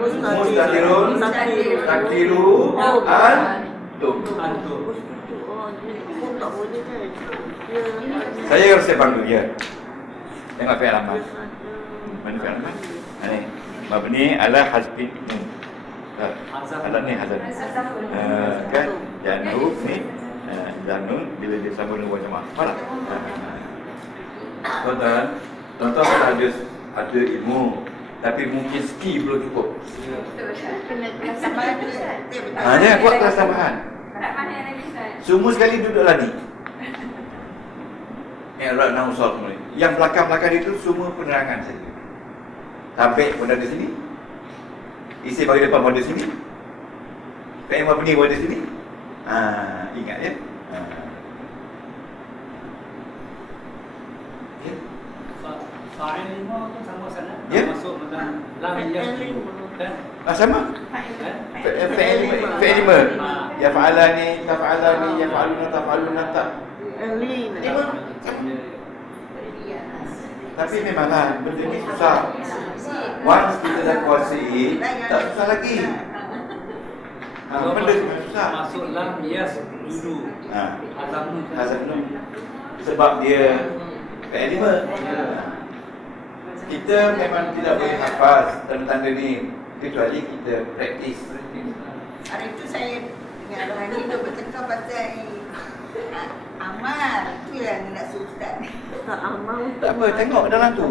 mustatirun takdiru antum. Saya harus panggil dia. Tengok fi'il amal. Mana fi'il amal? Ini mabni ala hazfi nun. Ada ni hazan. Kan janu ni janu bila dia sama dengan jemaah. Faham? Tuan-tuan ada ilmu tapi mungkin skill belum cukup. Kena tambahan tu Ustaz. Hanya kuat kelas tambahan. Tak mana yang lagi Ustaz? Semua sekali duduklah ni. I'rab dan usul semua. Yang belakang-belakang itu semua penerangan saja. Sampai pun ada sini. Isi bagi depan pun ada sini. Fi'il mabni pun ada sini. Ingat ya. Fa'il lima tu sama sana. Ya. Masuk dalam lam yasjudu. Kan? Sama. Fi'il lima. Yaf'alani, taf'alani, yaf'aluna, taf'aluna, tak. Tapi memanglah benda ni susah. Once kita dah kuasai, tak susah lagi. Benda memang susah. Masuk lam yasjudu. Azam nun. Hazan nun. Sebab dia fi'il lima. Kita memang tidak boleh hafaz tanda-tanda ni kecuali kita praktis. Hari itu saya dengan Abang Haji tu bercakap pasal amal. Tu yang nak suruh Ustaz. Tak amal. Tak apa, tengok dalam tu.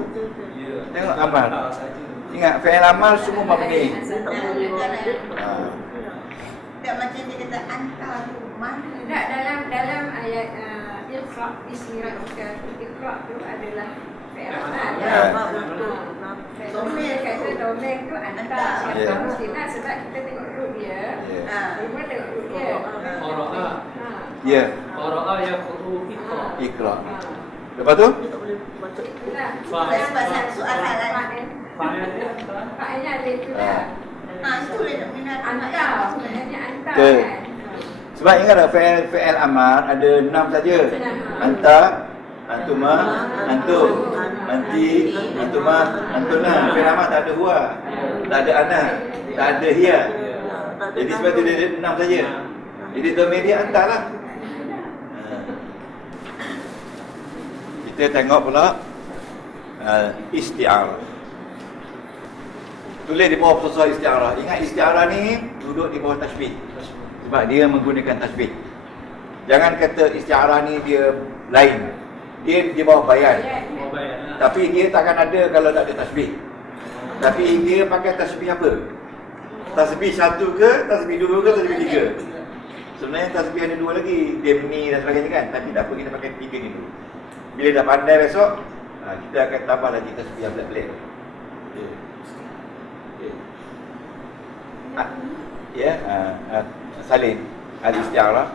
Ya. Tengok amal. Saja. Ingat fi'il amal semua mabni. Tak boleh buat. Tak macam dia kata anta tu mana? Tak, dalam ayat Iqra bismi rabbika, Iqra tu adalah fi'il amal. Domir kata domir tu anta. Siapa mestilah sebab kita tengok root dia. Cuma tengok root dia. Qara'a. Ya, Qara'a yaqra'u Iqra. Iqra. Lepas tu? Tak boleh baca. Itulah. Sebab satu soalan kan. Fa'il dia apa? Fa'ilnya ada itulah. Itu yang minat Anta. Sebenarnya anta Betul. kan. Sebab ingat tak fi'il amal ada 6 saja. Anta, antuma, antum, anti, antuma, antuna. Fi'il amal tak ada huwa, tak ada ana, tak ada hiya. Jadi sebab tu dia ada 6 saja. Jadi domir dia anta lah. Kita tengok pula isti'arah. Tulis di bawah persoalan isti'arah. Ingat isti'arah ni duduk di bawah tasbih. Sebab dia menggunakan tasbih. Jangan kata isti'arah ni dia lain. Dia di bawah bayan. Tapi dia takkan ada kalau tak ada tasbih. Tapi dia pakai tasbih apa? Tasbih 1 ke, tasbih 2 ke, tasbih 3? Sebenarnya tasbih ada 2 lagi. Dia ni dan sebagainya kan. Tapi tak apa, kita pakai 3 ni dulu. Bila dah pandai besok, kita akan tambah lagi tasbih yang pelik-pelik. Ya, salin al-isti'arah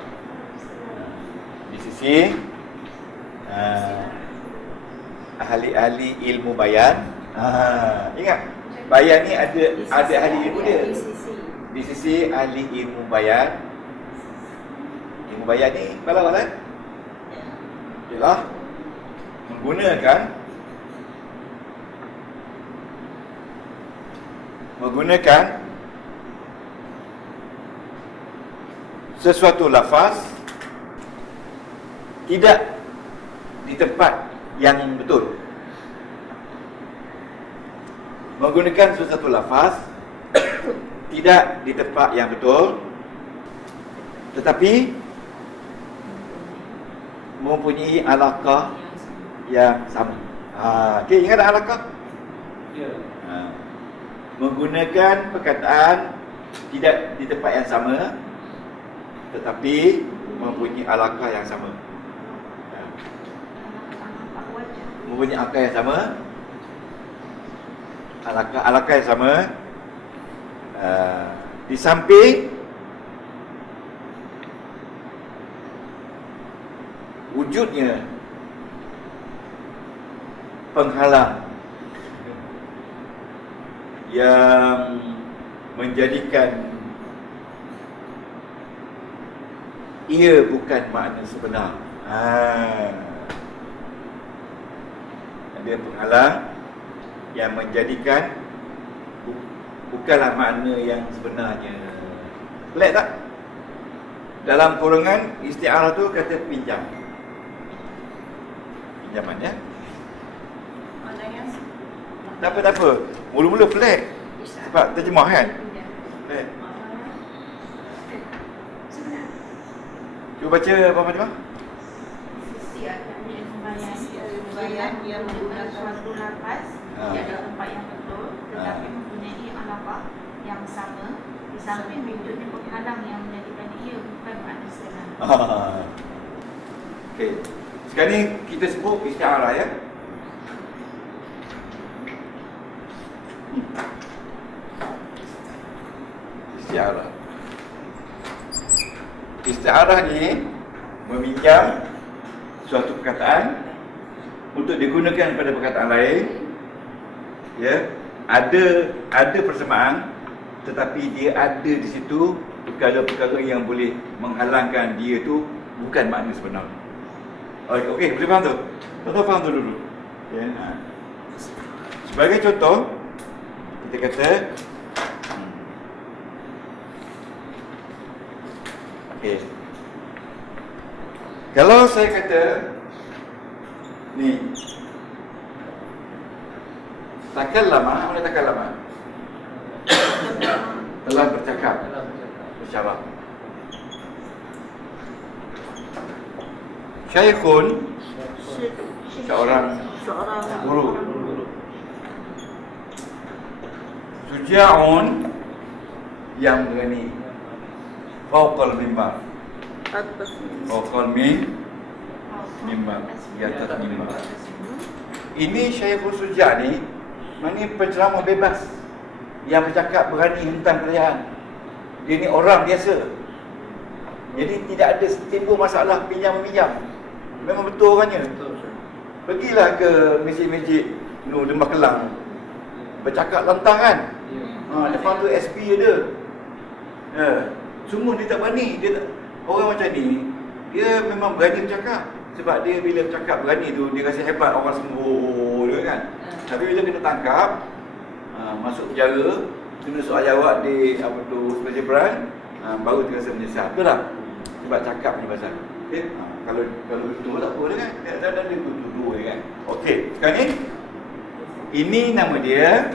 di sisi ahli-ahli ilmu bayan. Ingat, bayan ni ada ahli ilmu dia. Di sisi ahli ilmu bayan. Ilmu bayan ni kalau kan? Ialah menggunakan sesuatu lafaz tidak di tempat yang betul. Menggunakan sesuatu lafaz tidak di tempat yang betul, tetapi mempunyai alaqah yang sama. Okey, ingat tak alaqah? Ya. Menggunakan perkataan tidak di tempat yang sama, tetapi mempunyai alaqah yang sama. Mempunyai alaqah yang sama. Alaqah yang sama. Di samping wujudnya penghalang yang menjadikan ia bukan makna sebenar. Ada penghalang yang menjadikan bukanlah makna yang sebenarnya. Pelik tak? Dalam kurungan isti'arah tu kata pinjam. Pinjaman ya. Tak apa. Mula-mula pelik sebab terjemah kan. Pelik. Cuba baca apa Fatimah? Sisi ilmu bayan yang menggunakan suatu lafaz tidak di tempat yang betul, tetapi mempunyai alaqah yang sama, di samping wujudnya penghalang yang menjadikan ia bukan makna sebenar. Okey. Sekarang ni kita sebut isti'arah ya. Isti'arah. Isti'arah ni meminjam suatu perkataan untuk digunakan pada perkataan lain. Ya, ada persamaan, tetapi dia ada di situ perkara-perkara yang boleh menghalangkan dia tu bukan makna sebenar. Okey, boleh faham tu? Tuan-tuan faham tu dulu. Ya. Sebagai contoh, kita kata okey. Kalau saya kata ni takallama, mana takallama? Telah bercakap, bersyarat. Syekhun, seorang guru. Suja'un, yang berani. Fauqal mimbar. Fauqal mimbar. Di atas mimbar. Ini Syekhul Suja' ni, maknanya penceramah bebas yang bercakap berani hentam kerajaan. Dia ni orang biasa. Jadi tidak ada timbul masalah pinjam-meminjam. Memang betul orangnya. Pergilah ke masjid-masjid Nur Lembah Kelang, bercakap lantang kan. Lepas tu SP ada. Semua dia tak berani. Orang macam ni, dia memang berani bercakap. Sebab dia bila bercakap berani tu, dia rasa hebat, orang semua dia kan. Tapi bila kena tangkap, masuk penjara, kena soal jawab di special branch, baru dia rasa menyesal. Betul tak? Sebab cakap ni pasal. Okay? Kalau betul tak apa dia kan. Ada tuduh dia kan. Okey, sekarang ni ini nama dia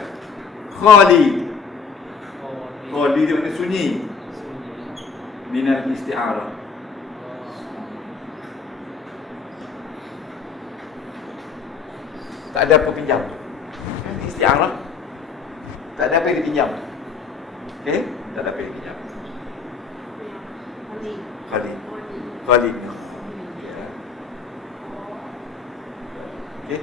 Khali. Khali dia makna sunyi. Minal isti'arah. Tak ada apa pinjam. Isti'arah tak ada apa yang dipinjam. Okey? Tak ada apa yang dipinjam. Khali. Okey.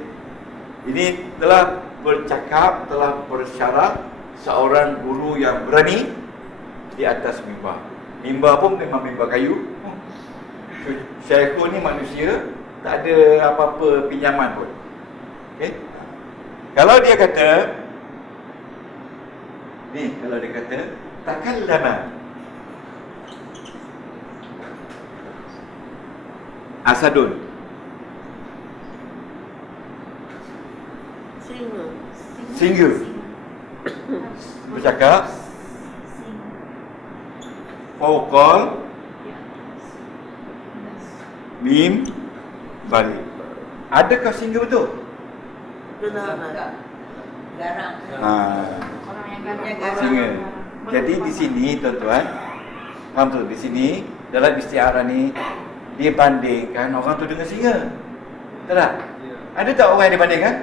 Ini telah bercakap, telah bersyarat seorang guru yang berani di atas mimbar. Mimbar pun memang mimbar kayu. Syekhul ni manusia, tak ada apa-apa pinjaman pun. Okey. Kalau dia kata ni, kalau dia kata takallama Asadun, singa bercakap, fauqal mim balik. Adakah singa betul? Garang. Orang yang garang. Singa. Jadi di sini tuan-tuan, faham tu? Di sini dalam istiarah ni dia bandingkan orang tu dengan singa. Tak tak? Ada tak orang yang dibandingkan?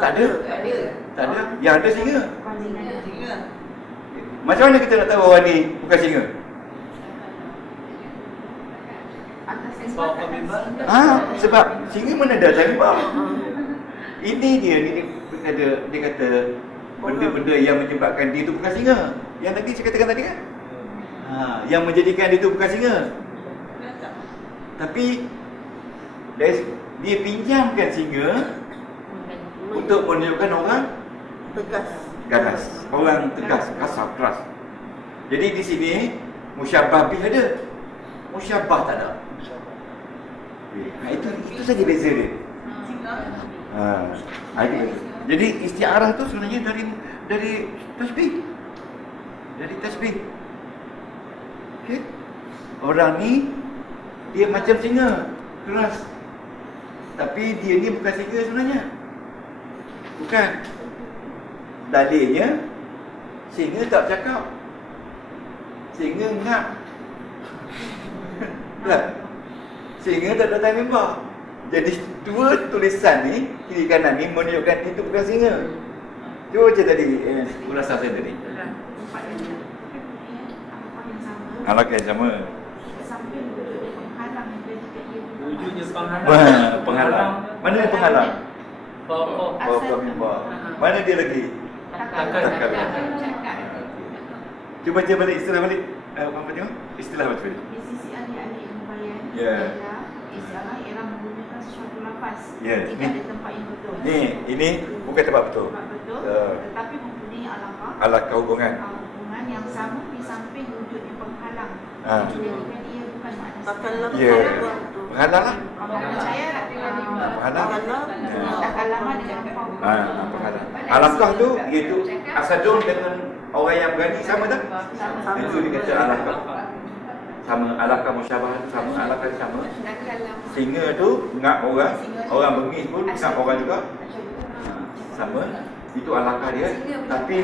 Tak ada. Tak ada. Yang ada singa. Macam mana kita nak tahu orang ni bukan singa? Sebab singa mana ada atas mimbar. Ini dia kata benda-benda yang menyebabkan dia tu bukan singa. Yang tadi saya katakan tadi kan? Yang menjadikan dia tu bukan singa. Tapi dia pinjamkan singa untuk menunjukkan orang ganas, orang tegas, kasar, keras. Jadi di sini musyabbah bih ada, musyabbah tak ada. Itu saja beza dia. Jadi istiarah tu sebenarnya dari tasbih. Dari tasbih. Okey. Orang ni dia macam singa, keras. Tapi dia ni bukan singa sebenarnya. Bukan. Dalilnya singa tak bercakap. Singa ngap. Tak. Singa tak datang mimbar. Jadi dua tulisan ni, kiri kanan ni menunjukkan itu bukan singa. Cuba je tadi ulasan saya tadi. Alakah yang sama. Wujudnya penghalang. Penghalang. Mana yang penghalang? Fauqal mimbar. Mana dia lagi? Takal. Cuba je balik istilah balik. Apa tengok? Istilah macam ni. Di sisi ahli-ahli ilmu bayan Ya. istilah ialah menggunakan sesuatu lafaz Ya. tidak ada tempat yang betul. Ini bukan tempat betul. Tempat betul, tetapi mempunyai alaqah. Alakah hubungan. Hubungan yang sama di samping wujudnya penghalang. Menjadikan ia bukan makna Takallama. Ya. Penghalang lah. Orang percaya Penghalang. takallama dengan fauq. Penghalang. Alakah tu iaitu asadun dengan orang yang berani sama tak? Itu dikata alakah. Sama, alakah musyabah sama, alakah sama. Singa tu ngap orang bengis pun ngap orang juga. Sama. Itu alakah dia. Tapi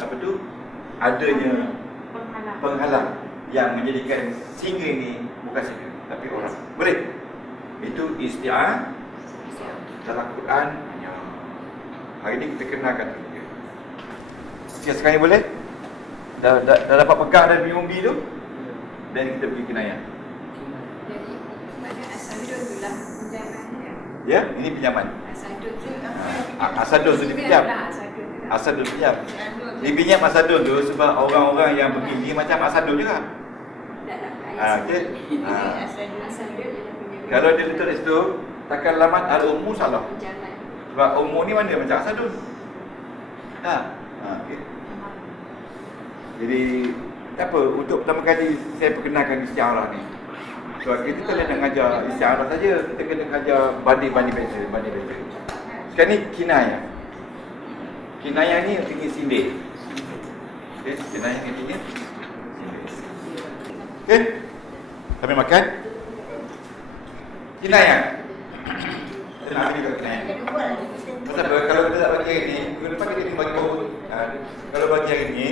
apa tu? Adanya penghalang yang menjadikan singa ni bukan singa tapi orang. Boleh? Itu isti'ah dalam Quran. Hari ni kita kenalkan tu. Sekarang boleh? Dah dapat pegang dan biumbi tu. Dan kita pergi kinayah. Jadi pada asadun tu lah pinjamannya. Ya, ini pinjaman. Asadun tu Asadun tu dipinjam. Asadun pinjam. Dipinjam asadun tu sebab orang-orang yang begini macam asadun juga. Okey. Kalau dia tulis tu takkan lamat al-ummu salah. Sebab ummu ni mana macam asadun. Okey. Jadi tak apa, untuk pertama kali saya perkenalkan istiarah ni. Sebab kita tak nak ngajar istiarah saja, kita kena ngajar banding baca. Sekarang ni kinayah. Kinayah ni artinya sindir. Okey, kinayah ni artinya sindir. Okey. Kami makan. Kinayah. Kita nak ambil kinayah. Pasal kalau kita tak bagi hari ni, minggu depan kita bagi kalau bagi hari ni,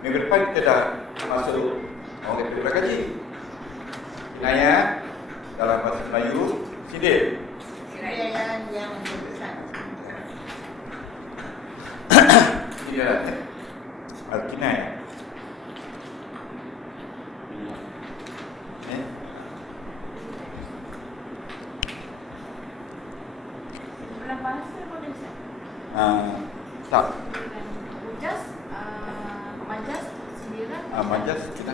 minggu depan kita dah masuk orang kata kita kaji. Kinayah dalam bahasa Melayu sindir. Sindir yang besar. Dia al-kinayah. Dalam bahasa boleh tak? Tak. Majas, sindiran. Majas kita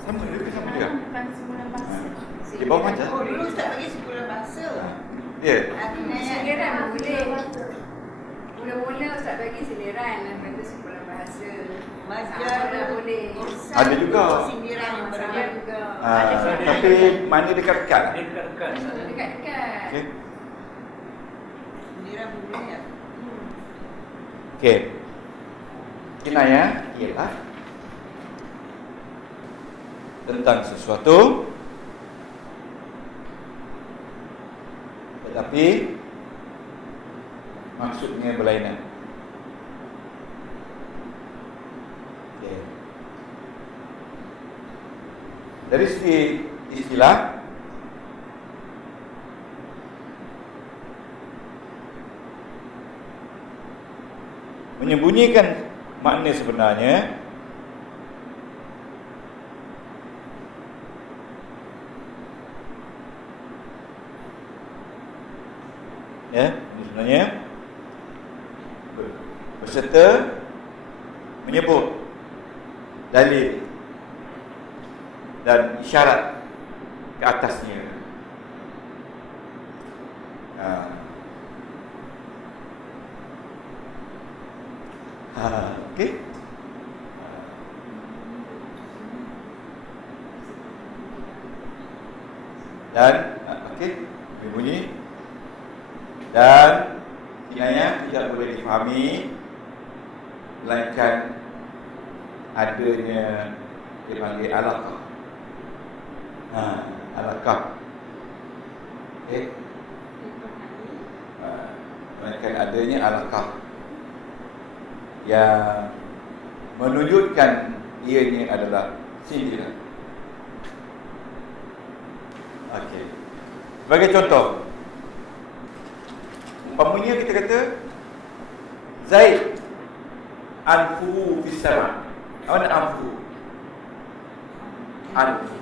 sama dia sama juga. Bukan semula bahasa. Di bawah majas. Oh, dulu Ustaz bagi sekolah bahasa. Dia. Siliran boleh. Mula-mula Ustaz bagi siliran dan kata sekolah bahasa. Sama boleh. Ada juga. Sindiran yang Sama berbeda. juga. Tapi mana dekat-dekat? Dia dekat-dekat. Dekat-dekat. Okey. Sindiran boleh ya. Okey. Kinayah ialah tentang sesuatu tetapi maksudnya berlainan. Okey. Dari segi istilah, menyembunyikan makna sebenarnya ya, ini sebenarnya berserta menyebut dalil dan isyarat ke atasnya. Okey. Dan okey, berbunyi dan kinayah tidak boleh difahami melainkan adanya dipanggil alaqah. Alaqah. Okey. Melainkan adanya alaqah yang menunjukkan ianya adalah sindiran. Okey. Sebagai contoh, umpamanya kita kata Zaid anfu fis sama. Apa nak anfu? Anfu.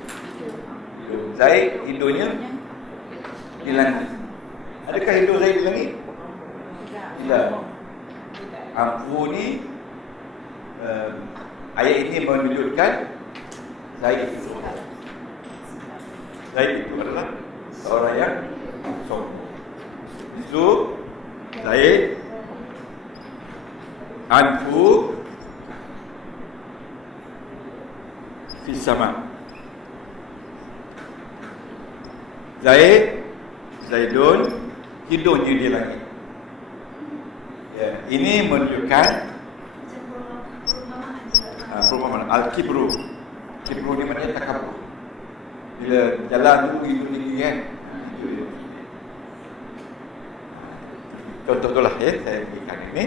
Zaid hidungnya di langit. Adakah hidung Zaid di langit? Tidak. Anfu ni ayat ini menunjukkan Zaid itu adalah seorang yang sombong. Itu Zaid anfu fi sama. Zaidun hidungnya di langit. Ya, ini menunjukkan perumpamaan al-kibru. Kibru ni maknanya takabur. Bila jalan dulu hidung tinggi kan. Contoh tu lah ya, saya berikan ini.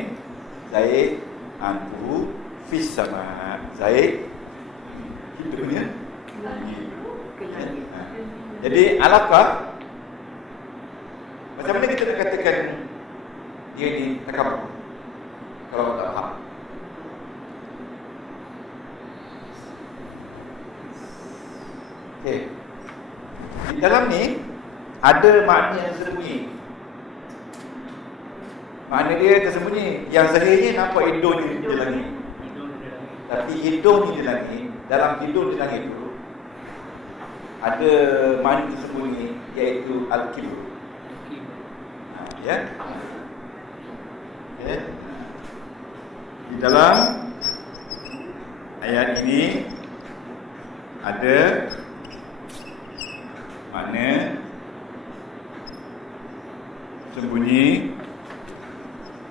Zaid anfu fis sama. Zaid hidungnya jadi alaqah. Macam mana kita nak katakan dia ni takabur kalau tak faham? Okey. Di dalam ni ada makna yang tersembunyi. Makna dia tersembunyi. Yang zahirnya nampak hidung ni di langit. Tapi hidung ni di langit, dalam hidung di langit itu ada makna tersembunyi, iaitu al-kibr. Ya. Okay. Di dalam ayat ini ada makna sembunyi,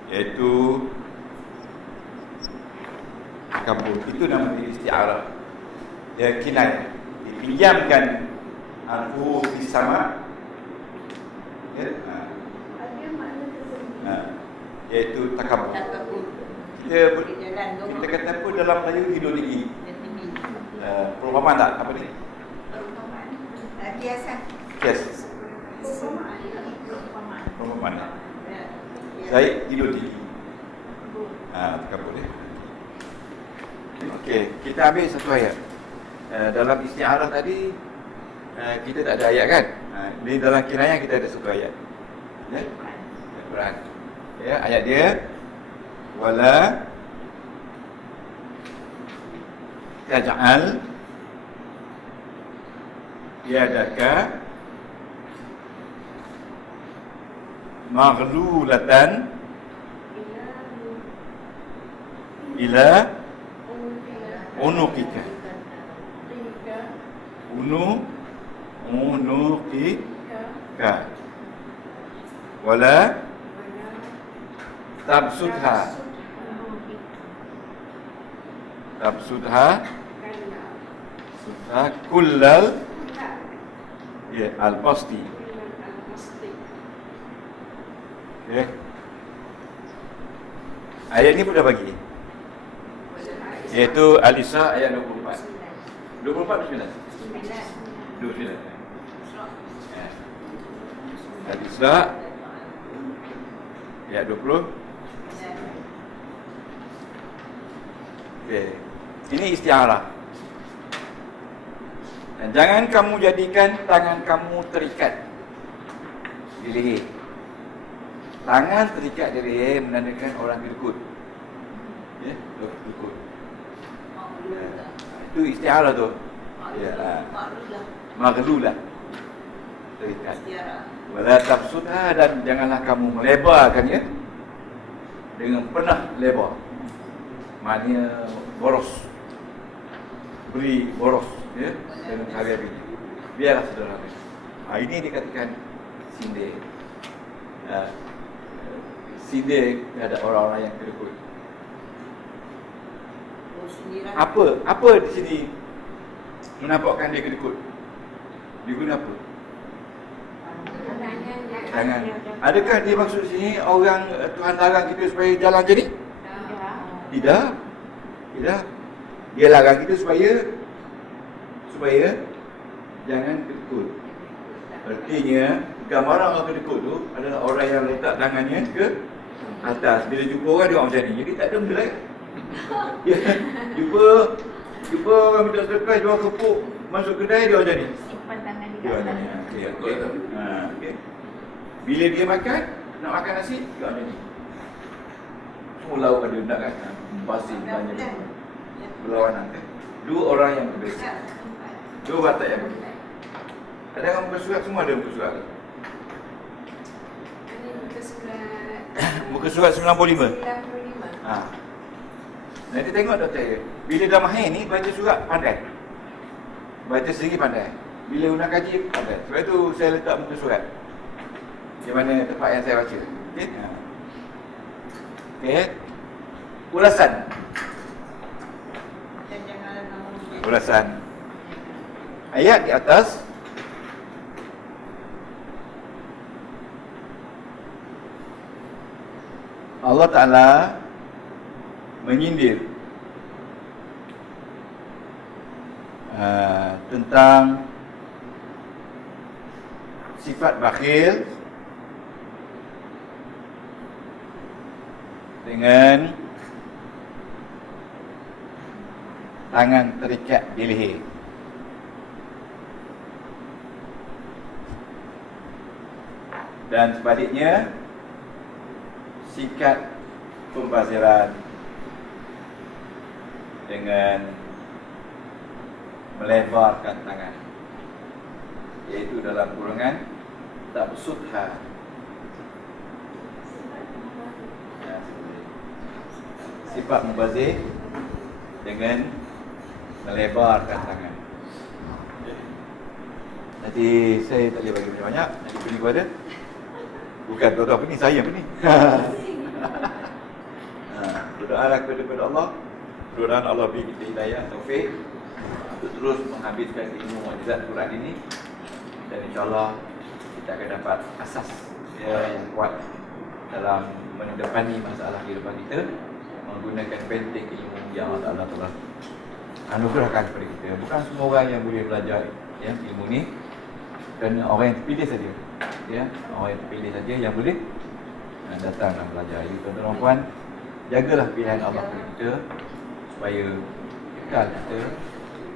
iaitu takabur. Itu nama isti'arah. Ya, kinayah. Dipinjamkan anfu fi sama. Ya. Iaitu takabur. Kita kata apa dalam Melayu hidung tinggi. Perumpamaan tak? Apa ni? Kiasan. Kias. Perumpamaan. Zaid hidung tinggi. Takabur dia. Okey, kita ambil satu ayat. Dalam isti'arah tadi kita tak ada ayat kan? Di dalam kinayah kita ada satu ayat. Ya? Al-Quran. Ya, ayat dia wala taj'al yadaka maghlulatan ila unuqika. Unuqika. Wala tabsudha. Tabsudha kullal ya al-basti. Okay. Ayat ni pun dah bagi, iaitu Al-Isra ayat 24. 24 29. Al-Isra ayat 20. Okay. Ini istiarah. Dan jangan kamu jadikan tangan kamu terikat di leher. Tangan terikat di leher menandakan orang kedekut. Ya, kedekut. Itu istiarah tu. Ya, maghlulah. Terikat. Wala tabsudha, dan janganlah kamu melebarkannya dengan pernah lebar. Maknanya boros. Beri boros, ya, dengan karya ini. Biarlah sederhana. Ini dikatakan sindir. Sindir terhadap orang-orang yang kedekut. Apa di sini menampakkan dia kedekut? Dia guna apa? Tangan. Adakah dia maksud sini orang Tuhan larang kita supaya jalan jadi? Tidak. Dia larang kita supaya jangan kedekut. Artinya gambaran orang kedekut tu adalah orang yang letak tangannya ke atas. Bila jumpa orang dia macam ni. Jadi tak ada benda lain. Ya, jumpa orang minta sedekah, jual kepuk, masuk kedai dia macam ni. Simpan tangan di Dia macam ni. atas. Okay. Bila dia makan, nak makan nasi, dia macam ni. Semua lauk ada nak kan. Pasir banyak. Berlawanan kan. Dua orang yang berbeza. Dua watak yang berbeza. Ada yang muka surat, semua ada muka surat. Ini muka surat Muka surat 95. Nanti tengok doktor. Bila dah mahir ni, baca surat pandai. Baca sendiri pandai. Bila nak kaji, pandai. Sebab itu saya letak muka surat di mana tempat yang saya baca. Okey? Okey. Ulasan. Ulasan. Ayat di atas Allah Ta'ala menyindir tentang sifat bakhil dengan tangan terikat di leher. Dan sebaliknya, sikap pembaziran dengan melebarkan tangan, iaitu dalam kurungan tabsudha. Sifat mubazir dengan melebarkan tangan. Nanti saya tak boleh bagi banyak, nanti beri kepada bukan tuan-tuan apa ni, saya apa ni. Berdoalah kepada Allah. Mudah-mudahan Allah beri kita hidayah, taufik untuk terus menghabiskan ilmu mukjizat Quran ini, dan insya-Allah kita akan dapat asas yang kuat dalam menghadapi masalah kehidupan kita menggunakan benteng ilmu yang Allah telah anugerahkan kepada kita. Bukan semua orang yang boleh belajar ilmu ni, kerana orang yang terpilih saja. Orang yang terpilih saja yang boleh datang dan belajar. Jadi tuan-tuan dan puan, jagalah pilihan Allah kepada kita supaya kekal kita